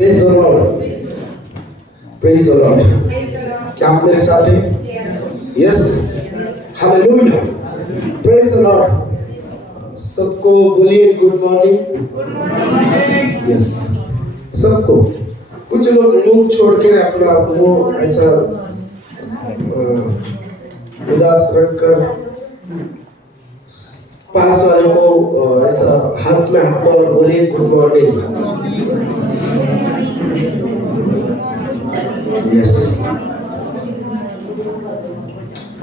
Praise the lord, praise the Lord. क्या आप मेरे साथ हैं? Yes, hallelujah, praise the Lord. सबको बोलिए गुड मॉर्निंग। यस, सबको। कुछ लोग मुंह छोड़ के अपना मुंह ऐसा उदास रखकर पास वाले को ऐसा हाथ में हाथ और बोले good morning. Yes,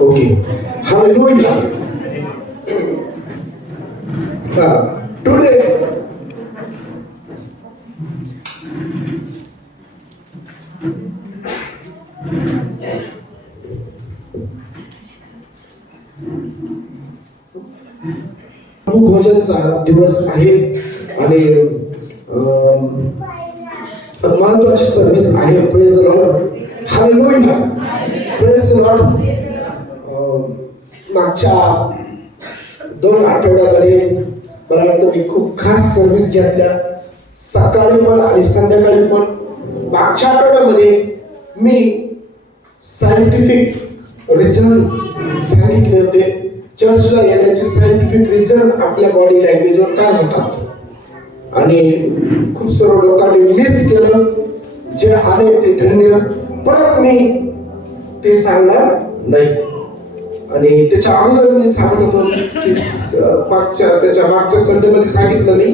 okay, hallelujah. Today भोजनचा दिवस आहे आणि महत्वाची सर्व्हिस आहे। Praise the lord, hallelujah, praise the lord. मागच्या 2 आठवड्यामध्ये मला वाटतं मी खूप खास सर्व्हिस घेतल्या, सकाळी पण आणि संध्याकाळी पण। मागच्या आठवड्यामध्ये मी सायंटिफिक रिझन्स सांगितले होते। चर्चला येण्याचे सायंटिफिक रिझन आपल्या बॉडी लँग्वेजवर काय होतात आणि खूप सर्व लोकांनी मिस केलं। जे आले ते धन्य, परत मी ते सांगणार नाही। आणि त्याच्या अगोदर मी सांगत होतो की त्याच्या मागच्या संडेमध्ये सांगितलं मी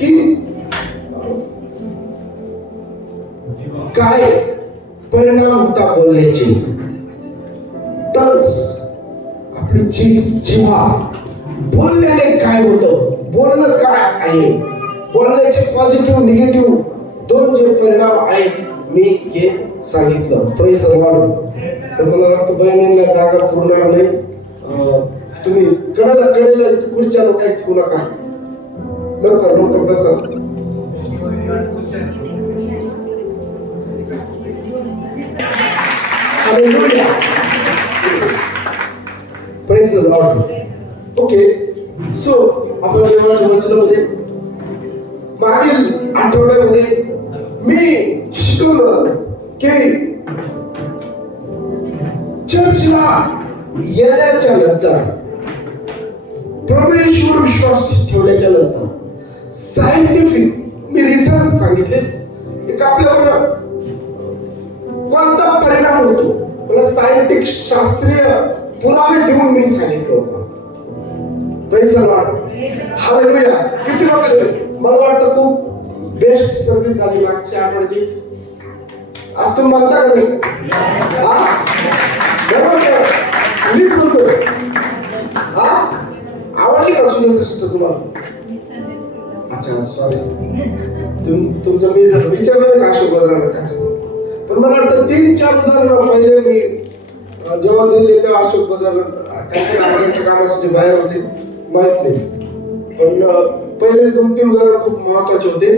की काय परिणाम होता बोलण्याचे। टंग्स, आपली जिव्हा, बोलण्याने काय होतं, बोलणं काय आहे, बोलण्याचे पॉझिटिव्ह निगेटिव्ह 2 जे परिणाम आहेत मी हे सांगितलं। Praise the Lord. तर मला वाटतं बहिणींना जागा पुरणार नाही। तुम्ही कडेला खुर्च्या लोकांची शिकू नका, लवकर बसा। Hallelujah, praise the Lord. Okay, so आपण देवाच्या वचनामध्ये मागील आठवड्यामध्ये मी शिकवलं की चर्चला येण्याच्या नंतर, प्रभू येशूवर विश्वास ठेवल्याच्या नंतर सायंटिफिक मी रिझन सांगितले एक आपल्यावर कोणता परिणाम होतो। मला सायंटिफिक शास्त्रीय पुरावे देऊन मी सांगितलं होतं। Praise the lord, hallelujah. किती लोक, मला वाटतं खूप बेस्ट सर्व्हिस झाली मागच्या आठवड्याची। आज तुम्ही म्हणता का नाही? मीच बोलतो। आवडली का सुजाता सिस्टर तुम्हाला? अच्छा, सॉरी, तुमचं मी जर विचारलं का अशोक बद्दल काय, पण मला वाटतं 3-4 उदाहरण पहिले मी जेव्हा दिले तेव्हा अशोक बद्दल काहीतरी कामासाठी बाहेर होते, माहित नाही। पण पहिले 2-3 उदाहरण खूप महत्वाचे होते।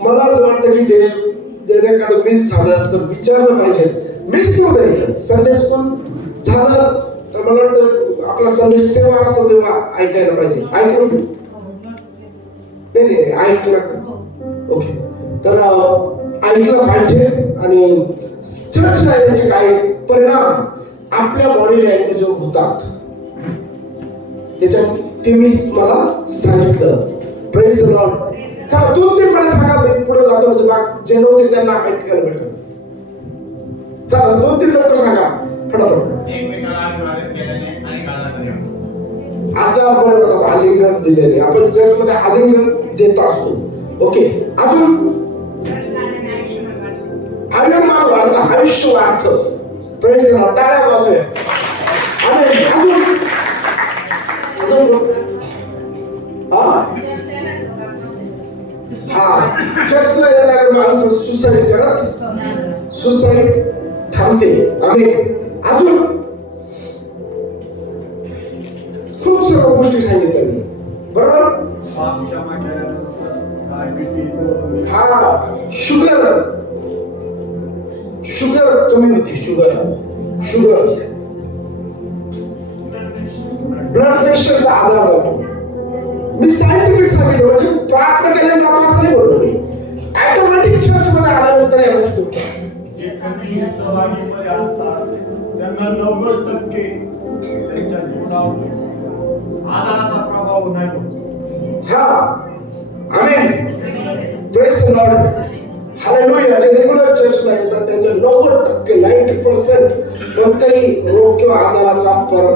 मला असं वाटतं की जे एखादं मिस झालं तर विचारलं पाहिजे, मिस नाही करायचं। संडे स्कूल झालं तर मला वाटतं आपला संदेश सेवा असतो तेव्हा ऐकायला पाहिजे। ऐकलं नाही, ऐकलं, ओके। तर ऐकलं पाहिजे। आणि चर्चला येण्याचे काही परिणाम आपल्या बॉडी लँग्वेजवर होतात, त्याच्यात ते मी मला सांगितलं। Praise the Lord. चला 2-3 मला सांगा, मी पुढे जातो म्हणजे मग जे नव्हते त्यांना ऐकायला भेटलं। चला 2-3 लवकर सांगा फटाफट। एकमेकाला अभिवादन केल्याने आणि काळापर्यंत आता आपण आलिंगन दिलेले, आपण चर्चमध्ये आलिंगन देत असतो। ओके, अजून आयुर्मान वाढतं, आयुष्य वाढतं। प्रेज द लॉर्ड, टाळ्या वाजूया। चर्चला येणारे माणसं सुसाईड थांबते। आमेन। अजून खूप सर्व गोष्टी सांगितल्या मी, बरोबर? शुगर कमी होते, शुगर, ब्लड प्रेशरचा आजार होतो। मी सायंटिफिक सांगितलं, म्हणजे प्रार्थना केल्याचा आपण असं नाही बोललो मी। ऑटोमॅटिक चर्च मध्ये आल्यानंतर या गोष्टी होतात. जे कधी सहभागीमध्ये असतात त्यांना 90% त्यांच्या जीवनावर आजाराचा प्रभाव नाही होत. हा, आमेन, प्रेज द लॉर्ड, हालेलुया. जे रेग्युलर चर्चला येतात त्यांच्या 90% 90% कोणत्याही रोग किंवा आजाराचा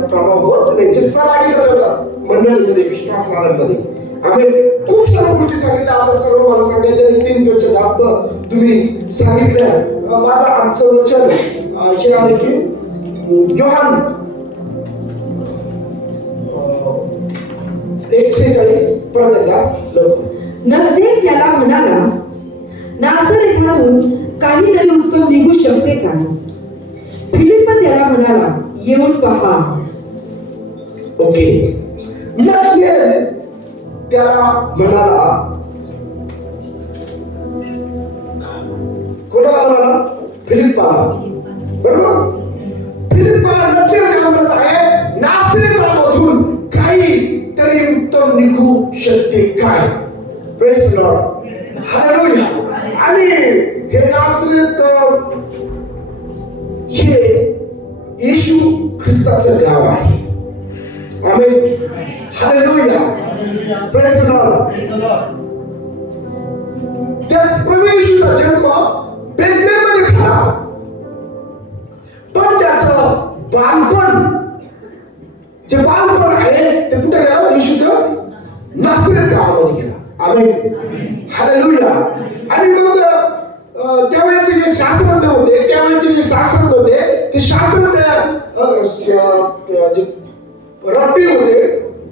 प्रभाव होत नाही. जे सहभागी करतात मंडळीमध्ये, विश्वासणाऱ्यांमध्ये. आमेन. खूप साऱ्या गोष्टी सांगितल्या. आता सर्व मला सांगायचे 3 पेक्षा जास्त तुम्ही सांगितल्या. माझं आजचं वचन हे आहे की योहान 1:46 परत एकदा लवकर. नजरेत त्याला म्हणाला, नासरेथातून काहीतरी उत्तम निघू शकते का? फिलिप त्याला म्हणाला, येऊन पहा. ओके. नजरेत त्याला म्हणाला, कोणाला म्हणाला? फिलिप्पाला. बरोबर. फिलिप्पाला नजरेत काय म्हणत आहे? नासरेथामधून काहीतरी उत्तम निघू शकते काय? Praise the lord, hallelujah. आणि हे नासरेत हे येशू ख्रिस्ताचं गाव आहे. आमेन, हालेलुया, प्रेज द लॉर्ड. त्याच प्रभू येशूचा जन्म बेथलेहममध्ये झाला, पण त्याचं बालपण, जे बालपण आहे ते कुठे गेलं? येशूचं नासरेत गावामध्ये गेलं. आमेन, हालेलुया. आणि मग त्यावेळेचे जे शास्त्रज्ञ होते, ते शास्त्रज्ञ जे रब्बी होते,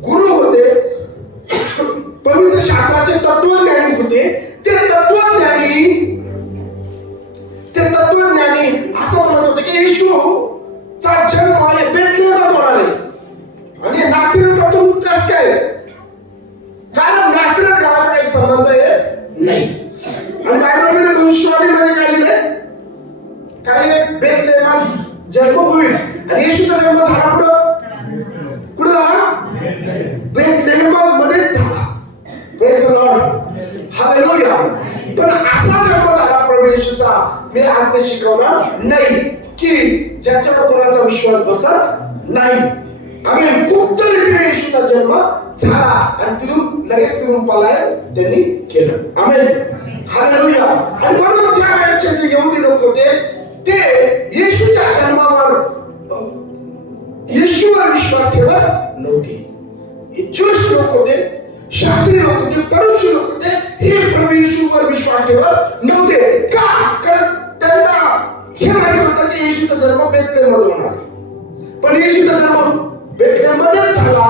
गुरु होते, पवित्र शास्त्राचे तत्वज्ञानी होते. ते तत्वज्ञानी असं म्हणत होते की येशूचा जन्म बेथलेहमात होणार आहे. आणि नासरेथातून कसं काय? कारण नासरेत गावाचा काही संबंध नाही. आणि बायबलमध्ये भविष्यवाणीमध्ये काय लिहिलंय? बेथलेहमात जन्म होईल. आणि येशूचा जन्म झाला कुठं झाला? बेथलेहमामध्येच झाला. Praise the lord, hallelujah. पण असा जन्म झाला प्रभू येशूचा, मी आज ते शिकवणार नाही, की ज्याच्यावर कोणाचा विश्वास बसत नाही. आम्ही गुप्त रीतीने येशूचा जन्म झाला आणि तिथून लगेच पलायन त्यांनी केलं. आमेन, हालेलुया. आणि म्हणून त्या वेळेचे जे यहुदी लोक होते ते येशूच्या जन्मावर, येशूवर विश्वास ठेवत नव्हते. ज्यूश लोक होते, शास्त्रीय लोक होते, परुष लोक होते, हे प्रभू येशूवर विश्वास ठेवत नव्हते. का? कारण त्यांना हे माहित होतं की येशूचा जन्म बेथलेहममध्ये होणार आहे. पण येशूचा जन्म बेथलेहमध्येच झाला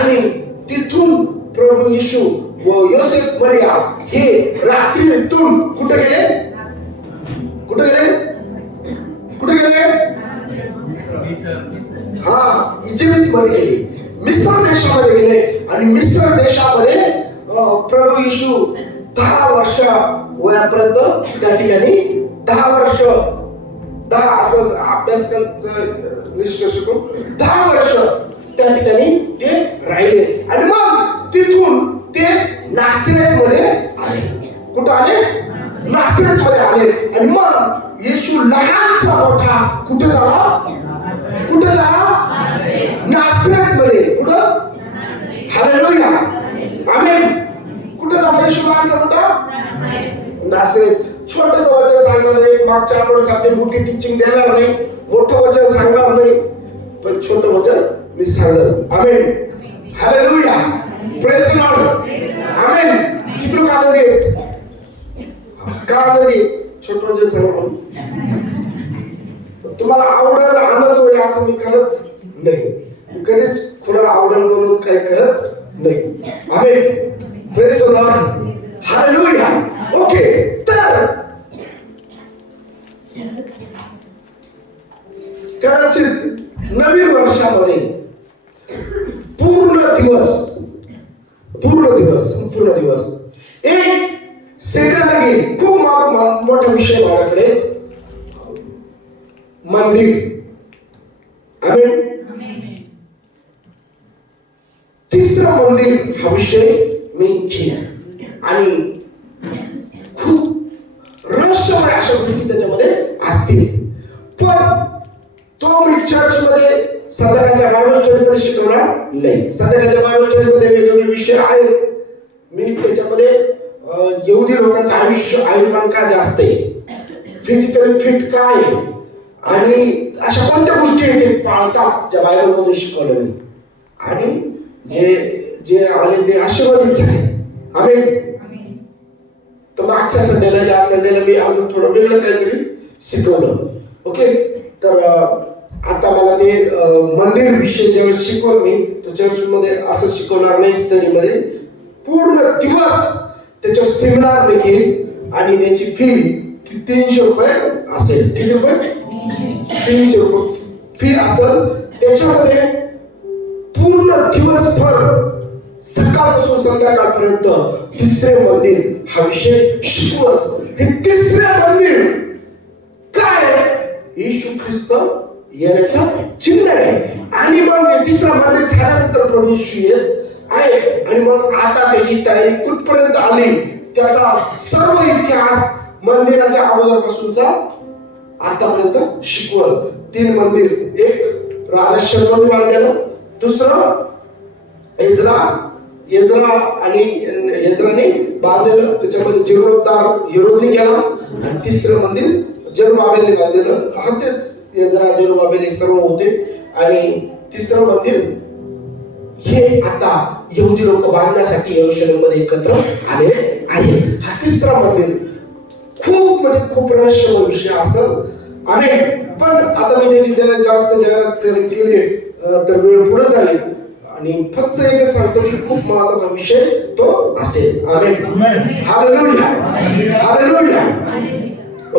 आणि तिथून प्रभू येशू व योसेफ मरिया हे रात्रीतून कुठे गेले? हा, इजिप्त मध्ये गेले, मिस्र देशामध्ये गेले. आणि मिस्र देशामध्ये प्रभू येशू 10 वर्ष वयापर्यंत त्या ठिकाणी 10 वर्ष, 10 असं अभ्यास निष्कर्ष करू, 10 वर्ष त्या ठिकाणी ते राहिले. आणि मग तिथून ते नासरेतमध्ये आले. कुठं आले? नासरेतमध्ये आले. आणि मग येशू लहानचा मोठा कुठे झाला? नासरेतमध्ये. कुठं? हालेलुया, आमेन. कुठे झाला येशू लहानचा मोठा? नासरेत. छोटंसं वचन सांगणार नाही, मागच्या आठवड्यासारखे मोठी टीचिंग देणार नाही, मोठं वचन सांगणार नाही, पण छोटं वचन मी सांगेल. आमेन, हालेलुया, प्रेज द लॉर्ड, आमेन. किती लोक आनंदी आहेत? का आनंदी? छोटं वचन सांगणार. तुम्हाला आवडेल, आनंद होईल असं मी करत नाही. कधीच कुणाला आवडेल म्हणून काही करत नाही. Amen, praise the lord, hallelujah. Okay, तर कदाचित नवीन वर्षामध्ये पूर्ण दिवस एक सेकंद लागेल. खूप मोठा विषय माझ्याकडे, मंदिर. आमेन. तिसरं मंदिर हा विषय मी घेईन आणि खूप असतील, पण तो मी चर्च मध्ये संध्याकाळच्या बायबल स्टडी मध्ये शिकवणार नाही. संध्याकाळच्या बायबल स्टडी मध्ये वेगवेगळे विषय आहेत. मी त्याच्यामध्ये यहुदी लोकांचं आयुष्यमान का जास्त आहे, फिजिकली फिट काय आहे, आणि अशा कोणत्या गोष्टी ते पाळतात ज्या बायबल मध्ये शिकवलं नाही, आणि जे जे आले ते आशीर्वादित झाले. आम्ही तर मागच्या संडेला या संडेला मी अजून थोडं वेगळं काहीतरी शिकवलं. ओके, तर आता मला ते मंदिर विषय जेव्हा शिकवलं मी, तो चर्चमध्ये असं शिकवणार नाही, स्टडीमध्ये पूर्ण दिवस त्याच्यावर सेमिनार देखील, आणि त्याची फी 300 रुपये असेल. किती रुपये? 300 रुपये फी असेल. त्याच्यामध्ये पूर्ण दिवसभर सकाळपासून संध्याकाळपर्यंत तिसरे मंदिर हा विषय शिकवत. हे तिसरे मंदिर काय? येशू ख्रिस्त येण्याचं चिन्ह आहे. आणि मग हे तिसरं मंदिर झाल्यानंतर प्रभू येशू येत आहे, आणि मग आता त्याची तयारी कुठपर्यंत आली, त्याचा सर्व इतिहास मंदिराच्या अगोदरपासूनचा आतापर्यंत शिकवल. 3 मंदिर, एक राजा शलोमोन बांधलेलं, दुसरं एजरा आणि एजराने बांधलेलं, त्याच्यामध्ये जीर्णोद्धार हेरोदने केला, आणि तिसरं मंदिर जरुबाबेलने बांधलेलं. हा तेच एजरा जरुबाबेल हे सर्व होते. आणि तिसरं मंदिर हे आता यहुदी लोक बांधण्यासाठी यरूशलेममध्ये एकत्र आले आहे. हा तिसरा मंदिर खूप म्हणजे खूप रहस्यमय विषय असेल. आम्ही पण आता मी त्याची जास्त जाहिरात केली तर वेळ पुढे जाईल, आणि फक्त एकच सांगतो की खूप महत्वाचा विषय तो असेल. आमेन. Hallelujah, hallelujah.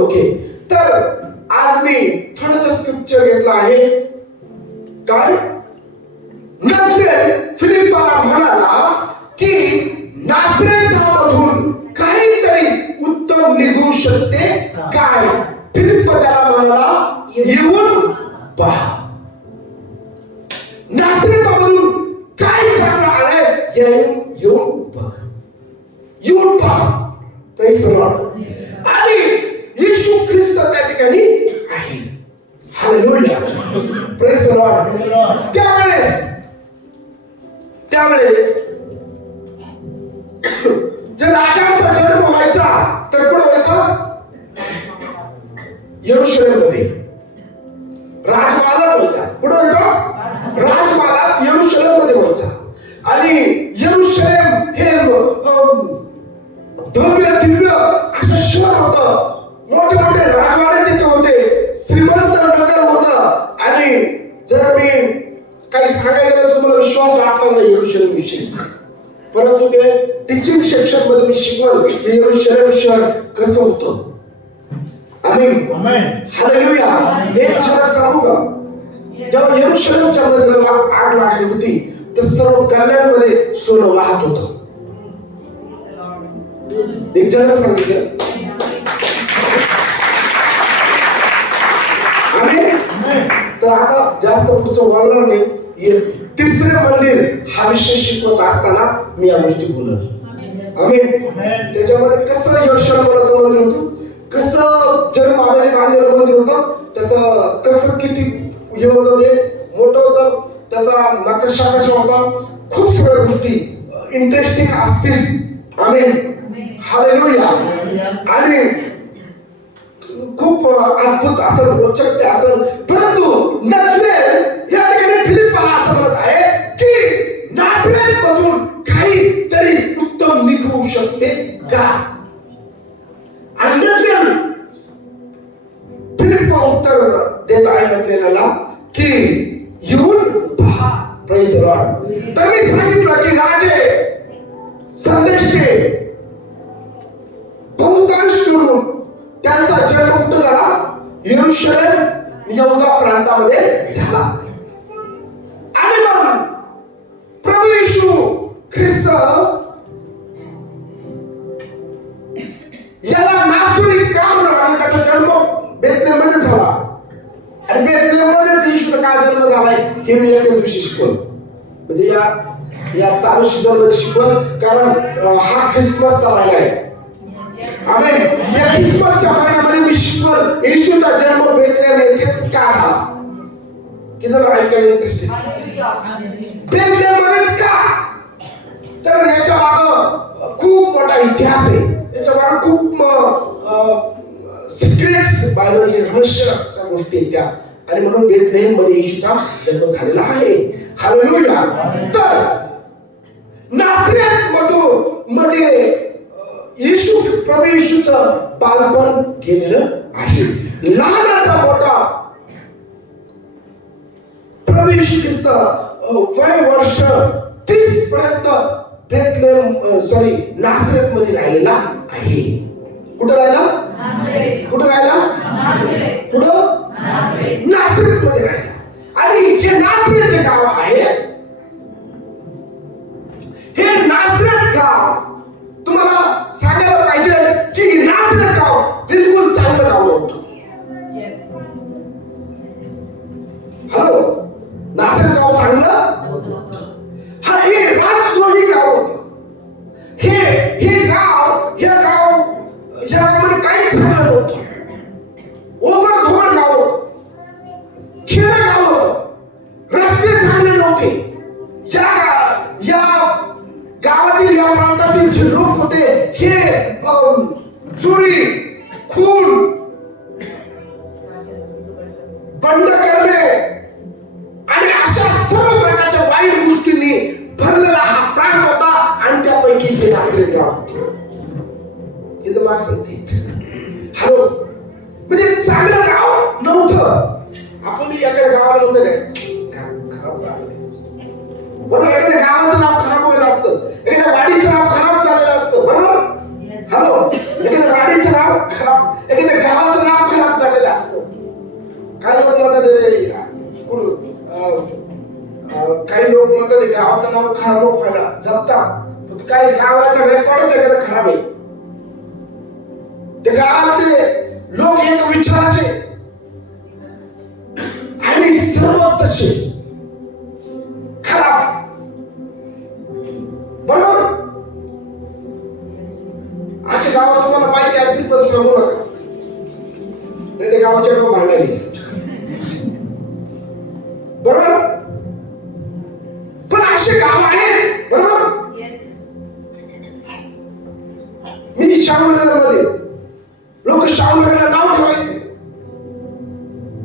ओके, तर आज मी थोडंसं स्क्रिप्चर घेतलं आहे. काय? नथानेल फिलिप्पाला म्हणाला की नासरेतामधून काहीतरी उत्तम निघू शकते काय? फिलिप्प त्याला म्हणाला, येऊन पहा. नासरेतामधून काय चांगलं आलंय, येऊन बघ, येऊन पहा. Praise the Lord. आणि येशू ख्रिस्त त्या ठिकाणी आहे. Hallelujah, praise the Lord. त्यावेळेस जर राजांचा जन्म व्हायचा तर कुठं व्हायचा? यरूशलेममध्ये. राजमहालात व्हायचा. कुठं व्हायचा? राजमहालात यरूशलेममध्ये व्हायचा. आणि यरूशलेम हे भव्य दिव्य असं शहर होतं. मोठे मोठे राजवाडे तिथे होते, श्रीमंत नगर होतं. आणि जर मी काही सांगायला गेलं तर तुम्हाला विश्वास वाटणार नाही यरूशलेम विषयी, परंतु ते टीचिंग सेक्शन मध्ये मी शिकवल की यरूशलेम शहर कसं होतं. आमीन, हालेलुया. एक जग सांगू का? जेव्हा यरूशलेमच्या मंदिराला आग लागली होती तर सर्व गल्ल्यांमध्ये सोनं वाहत होतं. एक जग सांगितलं. तर आता जास्त पुढचं बोलणार नाही. तिसरे मंदिर हा विषय शिकवत असताना मी या गोष्टी बोलत. आमीन. त्याच्यामध्ये कसं यरूशलेमचं मंदिर होतं, कसं जरुबाबेलने बांधलेलं मंदिर होतं, त्याचं कसं किती हे होतं, ते मोठं होतं, त्याचा नकाशा कसा होता, खूप सगळ्या गोष्टी इंटरेस्टिंग असतील. आमीन, हालेलुया. आणि खूप अद्भुत असेल, रोचक ते असेल. परंतु नथानेल या ठिकाणी फिलिप्पाला असं म्हणत आहे की नासरेतमधून काहीतरी उत्तम निघू शकते का? आणि नथानेल फिलिप्पा उत्तर देत आहे नथानेलला की येऊन पहा. Praise the Lord. तर मी सांगितलं की राजे संदेशे बहुतांश करून त्यांचा जन्म कुठं झाला? यरूशलेम यहुदा प्रांतामध्ये झाला. आणि मग प्रभू येशू ख्रिस्त याला नासरी का म्हणून त्याचा जन्म बेथलेहममध्ये झाला. आणि बेथलेहममध्येच येशूचा का जन्म झालाय हे मी एका दिवशी शिकवलं. म्हणजे या चालू सीझनमध्ये शिकवलं, कारण हा ख्रिसमसचा महिना आहे. आमेन. या ख्रिसमसच्या महिन्यामध्ये मी शिकवल येशूचा जन्म की जर ऐकायला इंटरेस्टिंग बेथलेहममध्येच का? तर याच्या मागं खूप मोठा इतिहास आहे. याच्या मागं खूप सिक्रेट्स बायबलचे रहस्यच्या गोष्टी आहेत त्या. आणि म्हणून बेथलेहममध्ये येशूचा जन्म झालेला आहे. हालेलुया. तर नाझरेथ मध्ये येशू प्रभू येशूचं बालपण गेलेलं आहे. लहानाचा मोठा प्रभू येशू ख्रिस्त वय वर्ष 30 पर्यंत नाझरेथ मध्ये राहिलेला आहे. कुठं राहिला? कुठं राहिला? कुठं? नाझरेथ मध्ये राहिला. आणि हे नाझरेथ जे गाव आहे, हे नाझरेथ गाव तुम्हाला सांगायला पाहिजे की नाझरेथ गाव बिलकुल चांगलं गाव नव्हतं. हॅलो, नाझरेथ गाव चांगलं? हा, हे राजद्रोही गाव होतं. हे गाव या गावामध्ये काहीच चांगलं नव्हतं. ओघड धोबड गाव होतं. खेडे गाव होतं. रस्ते चांगले नव्हते. या गावातील या प्रांतातील जे लोक होते हे चोरी, खून, बंड करणे आणि अशा सर्व प्रकारच्या वाईट गोष्टींनी भरलेला हा प्रांत होता. आणि त्यापैकी हे नाझरेथ गाव होते. हे जर हॅलो, म्हणजे चांगलं गाव नव्हतं. आपण एखाद्या गावाला नव्हतं काय खराब गाव आहे बरोबर. एखाद्या गावाचं नाव खराब व्हायला असतं. एखाद्या वाडीचं नाव खराब झालेलं असतं बरोबर. हॅलो, एखाद्या वाडीचं नाव खराब, एखाद्या गावाचं नाव खराब झालेलं असतं. काही लोक म्हणतात काही लोक म्हणतात गावाचं नाव खराब व्हायला जपतात. काही गावाचा रेकॉर्डच एखादा खराब आहे. ते गावातले लोक एक विचाराचे आणि सर्व तसे खराब बरोबर. असे गाव तुम्हाला माहिती असतील पण सांगू नका, नाही ते गावाच्या गाव भांडायला बरोबर. पण असे गाव आहेत बरोबर. मी शाहूनगरमध्ये लोक शाहूनगरला नाव ठेवायचे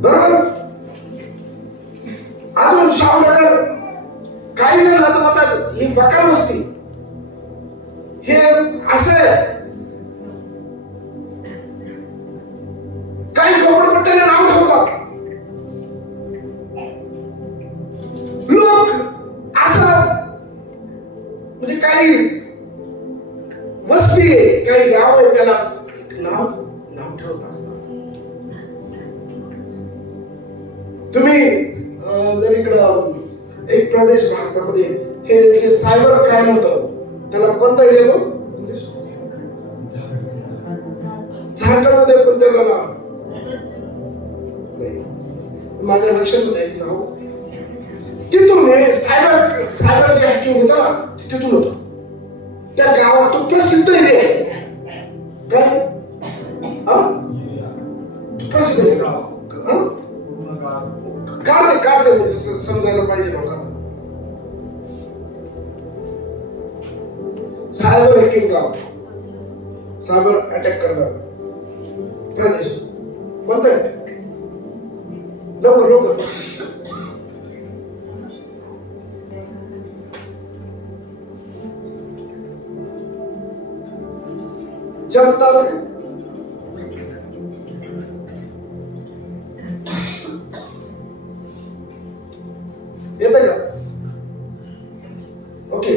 बरोबर. अजून शाहूनगर काही जण आता म्हणतात ही बकार वस्ती, हे असे काही झोपडपट्ट्याला नाव ठेवतात लोक. असं म्हणजे काही वस्ती आहे, काही गाव आहे त्याला नाव ठेवत असतात. तुम्ही जर इकडं एक प्रदेश भारतामध्ये हे जे सायबर क्राईम होतं त्याला कोणता एरिया होतो? झारखंडमध्ये पण त्याला नाव नाही. माझ्या लक्षात होतं एक नाव तिथून सायबर जे हॅकिंग होतं ना तिथून होतं. त्या गावात तो प्रसिद्ध एरिया आहे. काय प्रसिद्ध आहे गाव. काढते समजायला पाहिजे लोकांना. सायबर हॅकिंग गाव, सायबर अटॅक करणार प्रदेश कोणता आहे? लवकर जमता येत का? ओके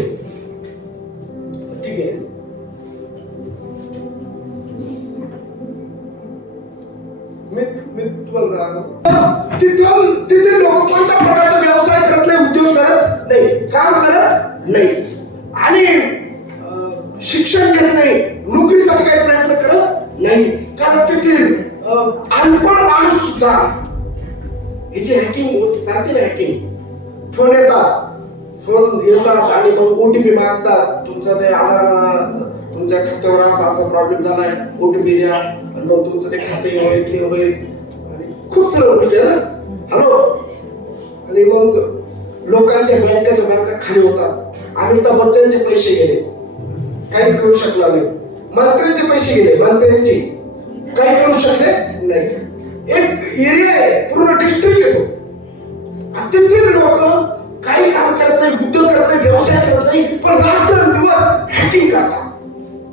ठीक आहे. मी तुम्हाला सांगतो तिथे लोक कोणत्या प्रकारचा व्यवसाय करत नाही, उद्योग करत नाही, काम करत नाही आणि शिक्षण घेत नाही, नोकरीसाठी काही प्रयत्न करत नाही. कारण तेथील अनपढ माणूस सुद्धा हे जे हॅकिंग चालते ना, हॅकिंग फोन येतात आणि मग ओटीपी मागतात. तुमचा ते आधार, तुमच्या खात्यावर असा प्रॉब्लेम झालाय, ओटीपी द्या आणि मग तुमचं ते खाते होईल ते होईल आणि खूप साऱ्या गोष्टी आहे ना. हॅलो, आणि मग लोकांच्या बँका खाली होतात. अमिताभ बच्चनचे पैसे गेले, काहीच करू शकला नाही. मंत्र्यांचे पैसे गेले, मंत्र्यांचे काही करू शकले नाही. एक एरिया आहे, पूर्ण डिस्ट्रिक्ट येतो आणि तिथील लोक काही काम करत नाही, उद्योग करत नाही, व्यवसाय करत नाही, पण रात्र दिवस हॅकिंग करतात.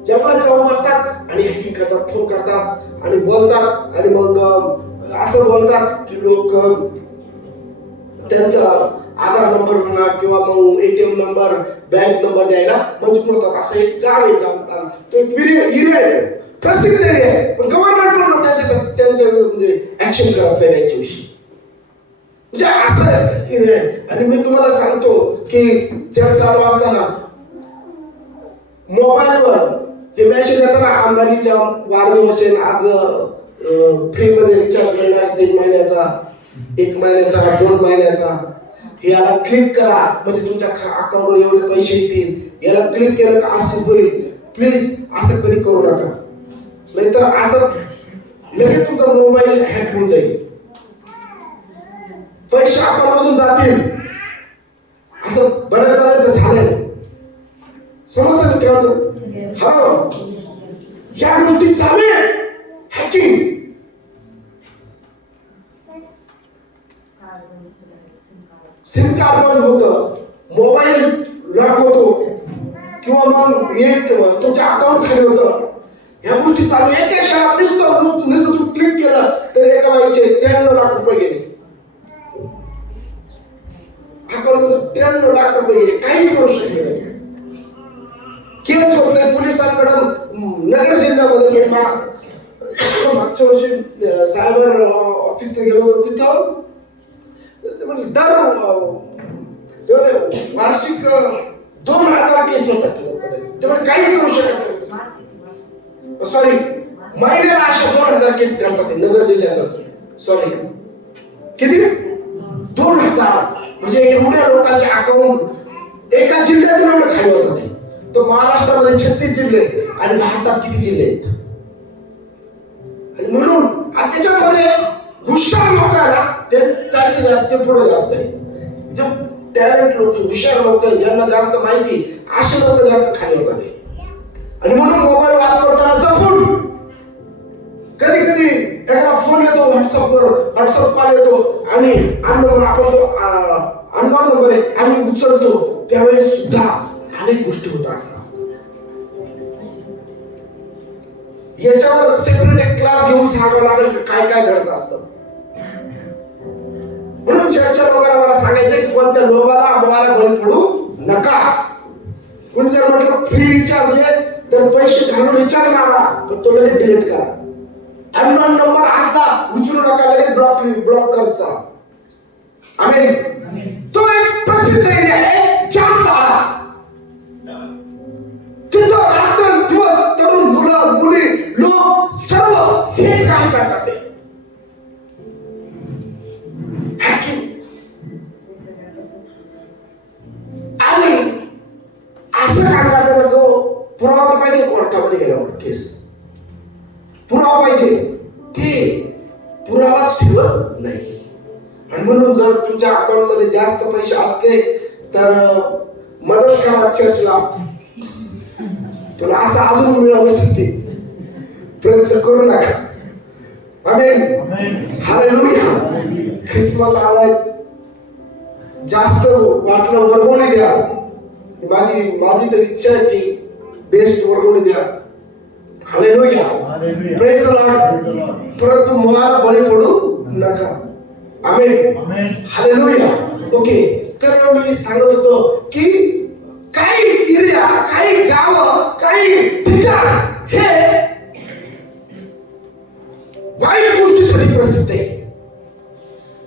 जेवणात जाऊन बसतात आणि हॅकिंग करतात, फोन करतात आणि बोलतात. आणि मग असं बोलतात की लोक त्यांचा आधार नंबर म्हणा किंवा मग ATM नंबर, बँक नंबर द्यायला मजबूर होतात. असं एक गाव आहे जामताल, तो एक एरिया आहे, प्रसिद्ध एरिया आहे, पण गव्हर्नमेंट पण त्यांच्या म्हणजे ऍक्शन करत नाही त्यांच्याविषयी. म्हणजे असं एरिया आहे. आणि मी तुम्हाला सांगतो की चर्च चालू असताना मोबाईलवर हे मेसेज येताना अंबानीच्या वाढदिवस आहे, आज फ्री मध्ये रिचार्ज मिळणार 3 महिन्याचा, 1 महिन्याचा, 2 महिन्याचा. हे याला क्लिक करा म्हणजे तुमच्या अकाउंटवर एवढे पैसे येतील. याला क्लिक केलं का असं होईल. प्लीज असं कधी करू नका, नाहीतर असं लगेच तुमचा मोबाईल हॅक होऊन जाईल, पैसे अकाउंट मधून जातील. असं बऱ्याच जणांचं झालंय. समजतं मी काय म्हणतो? हा, ह्या गोष्टी चालू आहे. हॅकिंग सिम कार्ड बंद होतं, मोबाईल लॉक होतो किंवा मग तुमच्या अकाउंट खाली होतं. ह्या गोष्टी चालू एका शहरात नुसतं तुम्ही क्लिक केलं तर एका बाईचे 93 लाख रुपये गेले, अकाउंट 93 लाख रुपये गेले, काहीच करू शकले नाही. केस होत नाही पोलिसांकडून. नगर जिल्ह्यामध्ये मागच्या वर्षी सायबर ऑफिसला गेलो होतो, तिथं दर वार्षिक 2000 केस होतात त्यामुळे काहीच करू शकत नाही. सॉरी, महिन्याला अशा 2000 केस करतात नगर जिल्ह्यातच. सॉरी, किती? 2000. म्हणजे एवढ्या लोकांचे अकाउंट एका जिल्ह्यातून एवढं खाली होतं ते. तो महाराष्ट्रामध्ये 36 जिल्हे आणि भारतात किती जिल्हे आहेत. आणि म्हणून त्याच्यामध्ये हुशार लोक आहे ना, ते जायचे जास्त, ते पुढे जास्त आहे. जे टॅलेंट लोक, हुशार लोक, ज्यांना जास्त माहिती, असे लोक जास्त खाली होतात. आणि म्हणून मोबाईल वापरताना जपून. कधी कधी एखादा फोन येतो, व्हॉट्सअप कॉल येतो आणि अननोन, आपण तो अननोन नंबर आहे, आम्ही उचलतो, त्यावेळेस सुद्धा अनेक गोष्टी होत असतात. याच्यावर सेपरेट एक क्लास घेऊन सांगावं लागेल की काय काय घडत असतं. म्हणून चर्चच्या लोकांना मला सांगायचं की कोणत्या लोकाला मोबाईलला बळी पडू नका. कोणी जर म्हटलं फ्री रिचार्ज आहे तर पैसे घालून रिचार्ज मारा, पण तो लगेच डिलीट करा. अननोन नंबर असला उचलू नका, लगेच ब्लॉक करत चला. आम्ही तो एक प्रसिद्ध एरिया आहे जामतारा. तिथं रात्र दिवस तरुण मुलं मुली लोक सर्व हेच काम करतात. ते हॅकिंग. आणि असं काम करताना तो पुरावा पाहिजे, कोर्टामध्ये गेल्यावर केस पुरावा पाहिजे, ते पुरावाच ठेवत नाही. आणि म्हणून जर तुमच्या अकाउंट मध्ये जास्त पैसे असले तर मदत करा चर्चला. तुला असं अजून मिळवण्यासाठी प्रयत्न करू नका. आमेन. हालेलुया. ख्रिसमस आलाय, जास्त वाटलं वर्गवणी द्या. माझी तर इच्छा आहे की बेस्ट वर्गवणी द्या. हालेलुया. Praise the Lord. परंतु मला बळी पडू नका. आमेन. हालेलुया. ओके, तर मी सांगत होतो की काही एरिया, काही गाव, काही ठिकाण हे वाईट गोष्टीसाठी प्रसिद्ध आहे,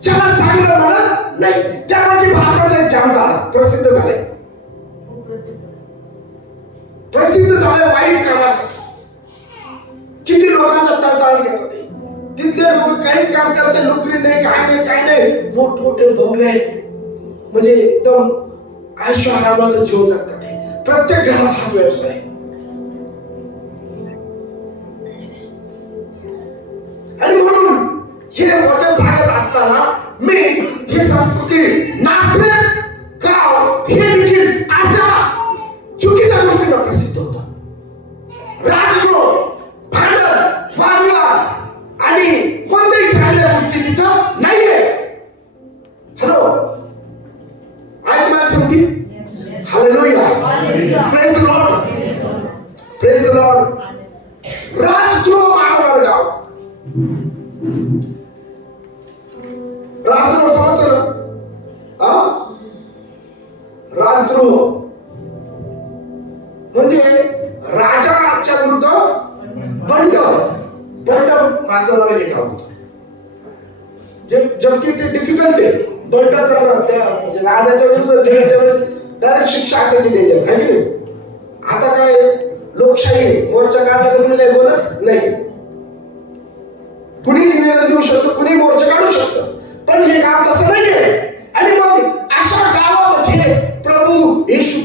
ज्याला चांगलं म्हणत नाही. त्यामध्ये भारताचा जामतारा प्रसिद्ध झाले, प्रसिद्ध झाले वाईट कामासाठी. किती लोकांचा तळतळ घेतात ते. तिथले लोक काहीच काम करत नाही, नोकरी नाही, काय नाही, मोठमोठे बंगले, म्हणजे एकदम आयुष्य आरामाचं जीवन जगतात. प्रत्येक घरात हाच व्यवसाय. आणि म्हणून हे वचन सांगत असताना मी हे सांगतो की गाजवणारं हे गाव होतं. जबकि ते डिफिकल्ट आहे, बळकट करणं त्या म्हणजे राजाच्या विरुद्ध त्यावेळेस डायरेक्ट शिक्षा असायची डेंजर आहे की नाही. आता काय लोकशाही, मोर्चा काढला तर कुणी काही बोलत नाही, कुणी निवेदन देऊ शकतो, कुणी मोर्चा काढू शकतं. पण हे गाव तसं नाही आहे. आणि मग अशा गावामध्ये प्रभू येशू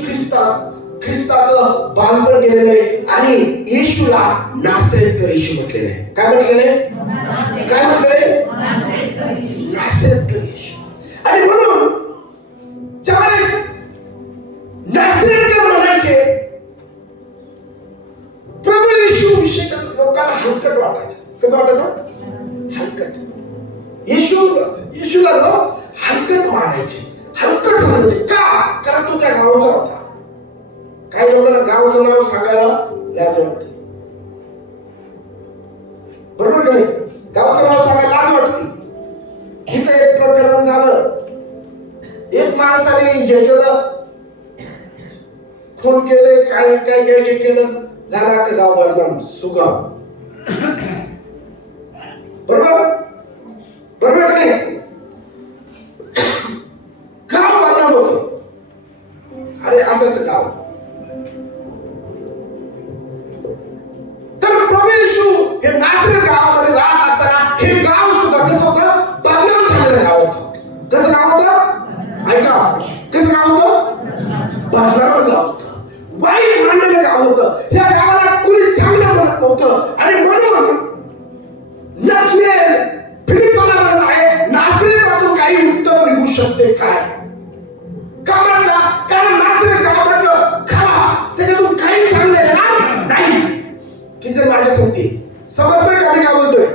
ख्रिस्ताचं बांधपण केलेलं आहे आणि येशूला नासरेतकर येशू म्हटलेलं आहे. काय म्हटलेलं आहे? काय म्हटलेलं आहे? नासरेतकर येशू. आणि म्हणून ज्यावेळेस नासरेतकर म्हणायचे प्रभू येशू विषयी लोकांना हलकट वाटायचं. कसं वाटायचं? हलकट. येशूला लोक हलकट मानायचे, हलकट समजायचे. का? कारण तो त्या गावचा होता. काही लोकांना गावचं नाव सांगायला लाज वाटते, बरोबर का नाही? गावचं नाव सांगायला लाज वाटते. इथं एक प्रकरण झालं, एक माणसाने हे केलं, खून केले, काय काय काय केलं, झाला का गाव बदनाम, सुगाव. बरोबर बरोबर का नाही? गाव बदनाम होतं. अरे असं गाव. तर प्रभू येशू हे नासरेत गावामध्ये राहत असताना हे गाव सुद्धा कसं होतं? बदनाम झालेलं गाव होतं. कसं गाव होतं? ऐका, कसं गाव होतं? बदनाम गाव होतं, वाईट मांडलेलं गाव होतं. या गावाला कुणी चांगलं म्हणत नव्हतं. आणि म्हणून नथनेल फिलिपला म्हणत आहे, नासरेतातून काही उत्तम निघू शकते काय? का म्हटला? कारण नासरेत गाव म्हटलं खरा, त्याच्यातून काही चांगलं येणार नाही. किती माझ्या संगती समजतंय का मी काय बोलतोय?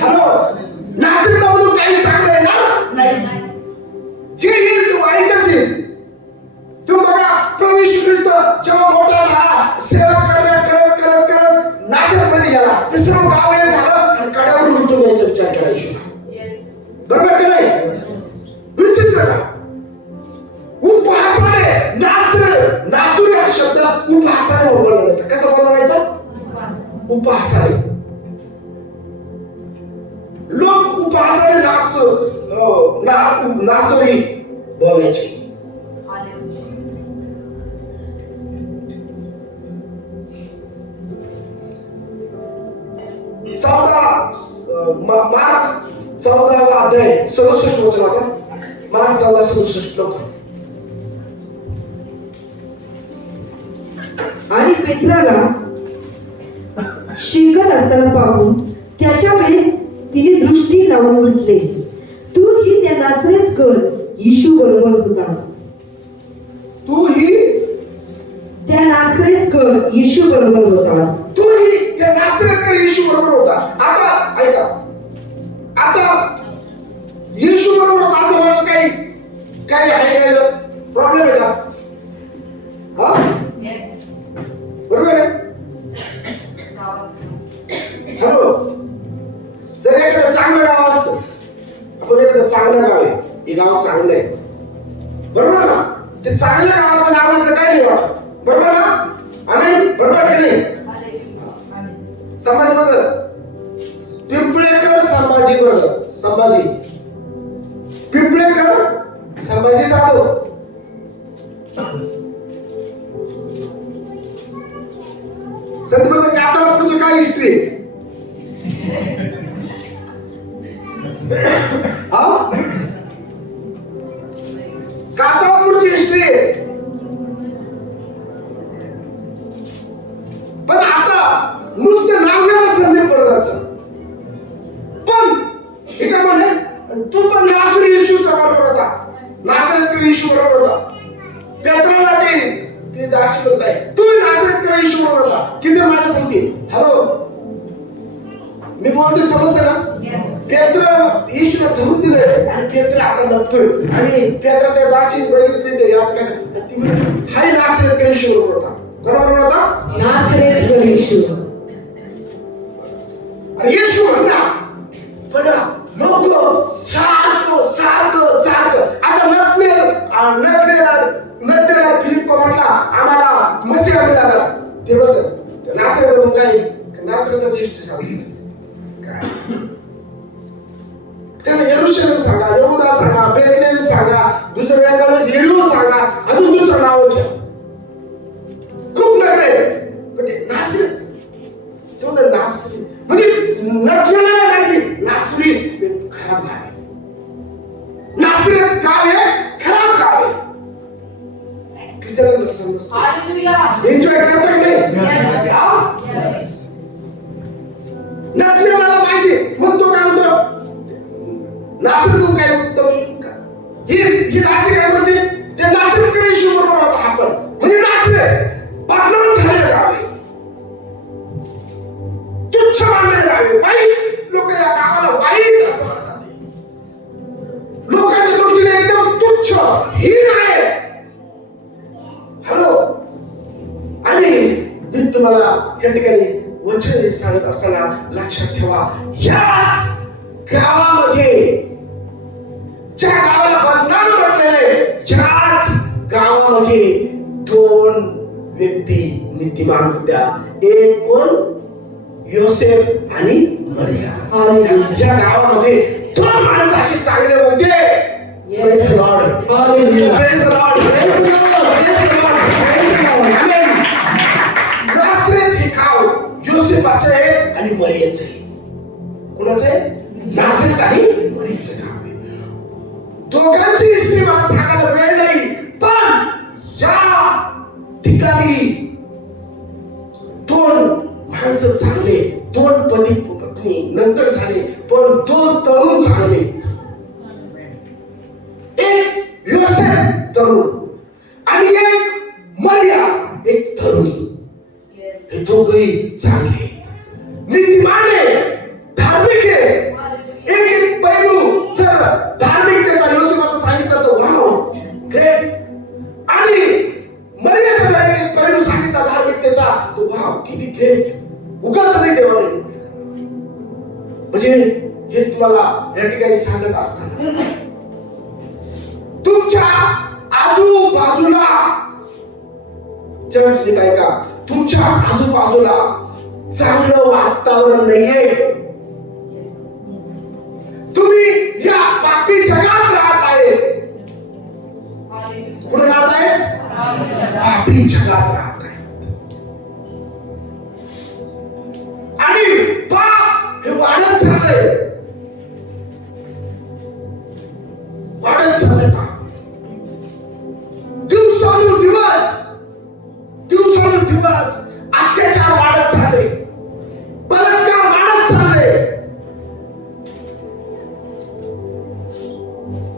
हॅलो, नासरेतामधून काही चांगलं येणार नाही. जे येईल तो वाईटच येईल. तुम्ही बघा, प्रभू येशू ख्रिस्त जेव्हा मोठा झाला, सेवा करत करत करत करत नासरेतमध्ये गेला, ते सर्व गाव हे झालं आणि कड्यावर लुटून द्यायचा विचार केला येशूला. बरोबर की नाही? विचित्र का? उपहासाने नासुरी हा शब्द उपहासाने बोलला जायचा. कसा बोलला जायचा? उपहासाने. लोक उपहासाने नासुरी बोलायचे. मार्क 14 अध्याय 67 वचन वाचा. मार्क 14:67 लोक. आणि पेत्राला शिकत असताना पाहून त्याच्याकडे तिने दृष्टी लावून म्हटले, तू ही त्या नासरेतकर येशू बरोबर होतास. तू ही त्या नासरेतकर येशू बरोबर होतास. तू ही त्या नासरेतकर येशू बरोबर होता. आता ऐका, आता येशू बरोबर होता असं मला काही काही आहे काय प्रॉब्लेम आहे का? हा, बरोबर आहे. हॅलो, जर एखादं चांगलं गाव असतं, आपण एखादं चांगलं गाव आहे, हे गाव चांगलं आहे, बरोबर ना? ते चांगल्या गावाचं नाव घेतलं काय नाही वाटत, बरोबर ना? आम्ही बरोबर की नाही? संभाजीबद्दल पिंपळेकर संभाजी बरोबर, संभाजी पिंपळेकर संभाजी जाधव. संतप्रभू कातापूरची काय हिस्ट्री आहे? कातापूरची हिस्ट्री आहे. पण आता नुसतं नाव घ्यायला संधी पडतात. पण हे काय म्हणे, तू पण नासरी येशूचा बरोबर होता, नासरेतकर येशू बरोबर होता. पेत्राला ते दाशी करत आहे, तू नासरेतकर येशू बरोबर होता. किती माझ्या संगती. हॅलो, मी बोलतोय समजतं ना? पेत्र येशूला धरून दिलंय आणि पेत्र आता लपतोय आणि पेत्र त्या दाशी बघितली ते याच काय ती म्हणते, हाय नासरेतकर येशू बरोबर होता. बरोबर होता? नासरेतकर येशू. अरे येशू म्हणा, पण लोक सारखं सारखं सारखं आता नथनेल फिलिप म्हटला आम्हाला मसीहा मिळाला. ते बघ नासरेतून काय नासरेताची हिस्ट्री सांगितली काय बेथलेहेम सांगा, दुसऱ्या एका वेळेस येरू सांगा, अजून दुसरं नाव घ्या. खूप नगरे पण ते नासरीच. तो म्हणतो नासरी म्हणजे नजरेला माहिती नासरी खराब गाव आहे. नासरी गाव आहे खराब गाव आहे. किती समजतं. एन्जॉय करता की नाही? नजरेला माहिती मग तो काय म्हणतो नासरी तू काय उत्तम येईल का? ही नासरी काय म्हणते ते नासरी करे ईशू बरोबर होता आपण म्हणजे नासरी बदनाम झालेलं गाव आहे. तुच्छ मानलेलं गाव आहे. वाईट लोक या गावाला वाईट असं म्हणतात. लोकांच्या दृष्टीने एकदम तुच्छ हीन आहे. हॅलो आणि मी तुम्हाला या ठिकाणी वचन सांगत असताना लक्षात ठेवा याच गावामध्ये ज्या गावाला बदनाम म्हटलेले याच गावामध्ये दोन व्यक्ती नीतिमान होत्या. एक कोण? योसेफ आणि मरिया. या गावामध्ये दोन माणसं अशी चांगले होते. Praise the lord. Praise the lord. Praise the lord. Amen. नासरेत हे गाव योसेफाचं आहे आणि मरियाचं आहे. कोणाचं आहे? नासरेत आणि मरियाचं गाव आहे. दोघांची हिस्ट्री मला सांगायला वेळ नाही पण या ठिकाणी दोन माणसं चांगले, दोन पती पत्नी नंतर झाले पण दोन तरुण चांगले. एक योसेफ तरुण आणि एक मरिया एक तरुणी. हे दोघही चांगले नीतिमान आहे, धार्मिक आहे. एक पैलू जर धार्मिकतेचा योसेफाचा सांगितलं तर वाव ग्रेट आणि मरियाचा जर एक पैलू सांगितला धार्मिकतेचा तो वाव किती ग्रेट. उगाच नाही देवाने म्हणजे हे तुम्हाला या ठिकाणी सांगत असताना तुमच्या आजूबाजूला चर्च नीट ऐका तुमच्या आजूबाजूला चांगलं वातावरण नाहीये. तुम्ही या पापी जगात राहत आहे. कुठे राहत आहे? पापी जगात राहत आहे. आणि पाप हे वाढत चाललंय. वाढत चाललंय पाप. दिवसानुदिवस अत्याचार वाढत चालले, बलात्कार वाढत चालले.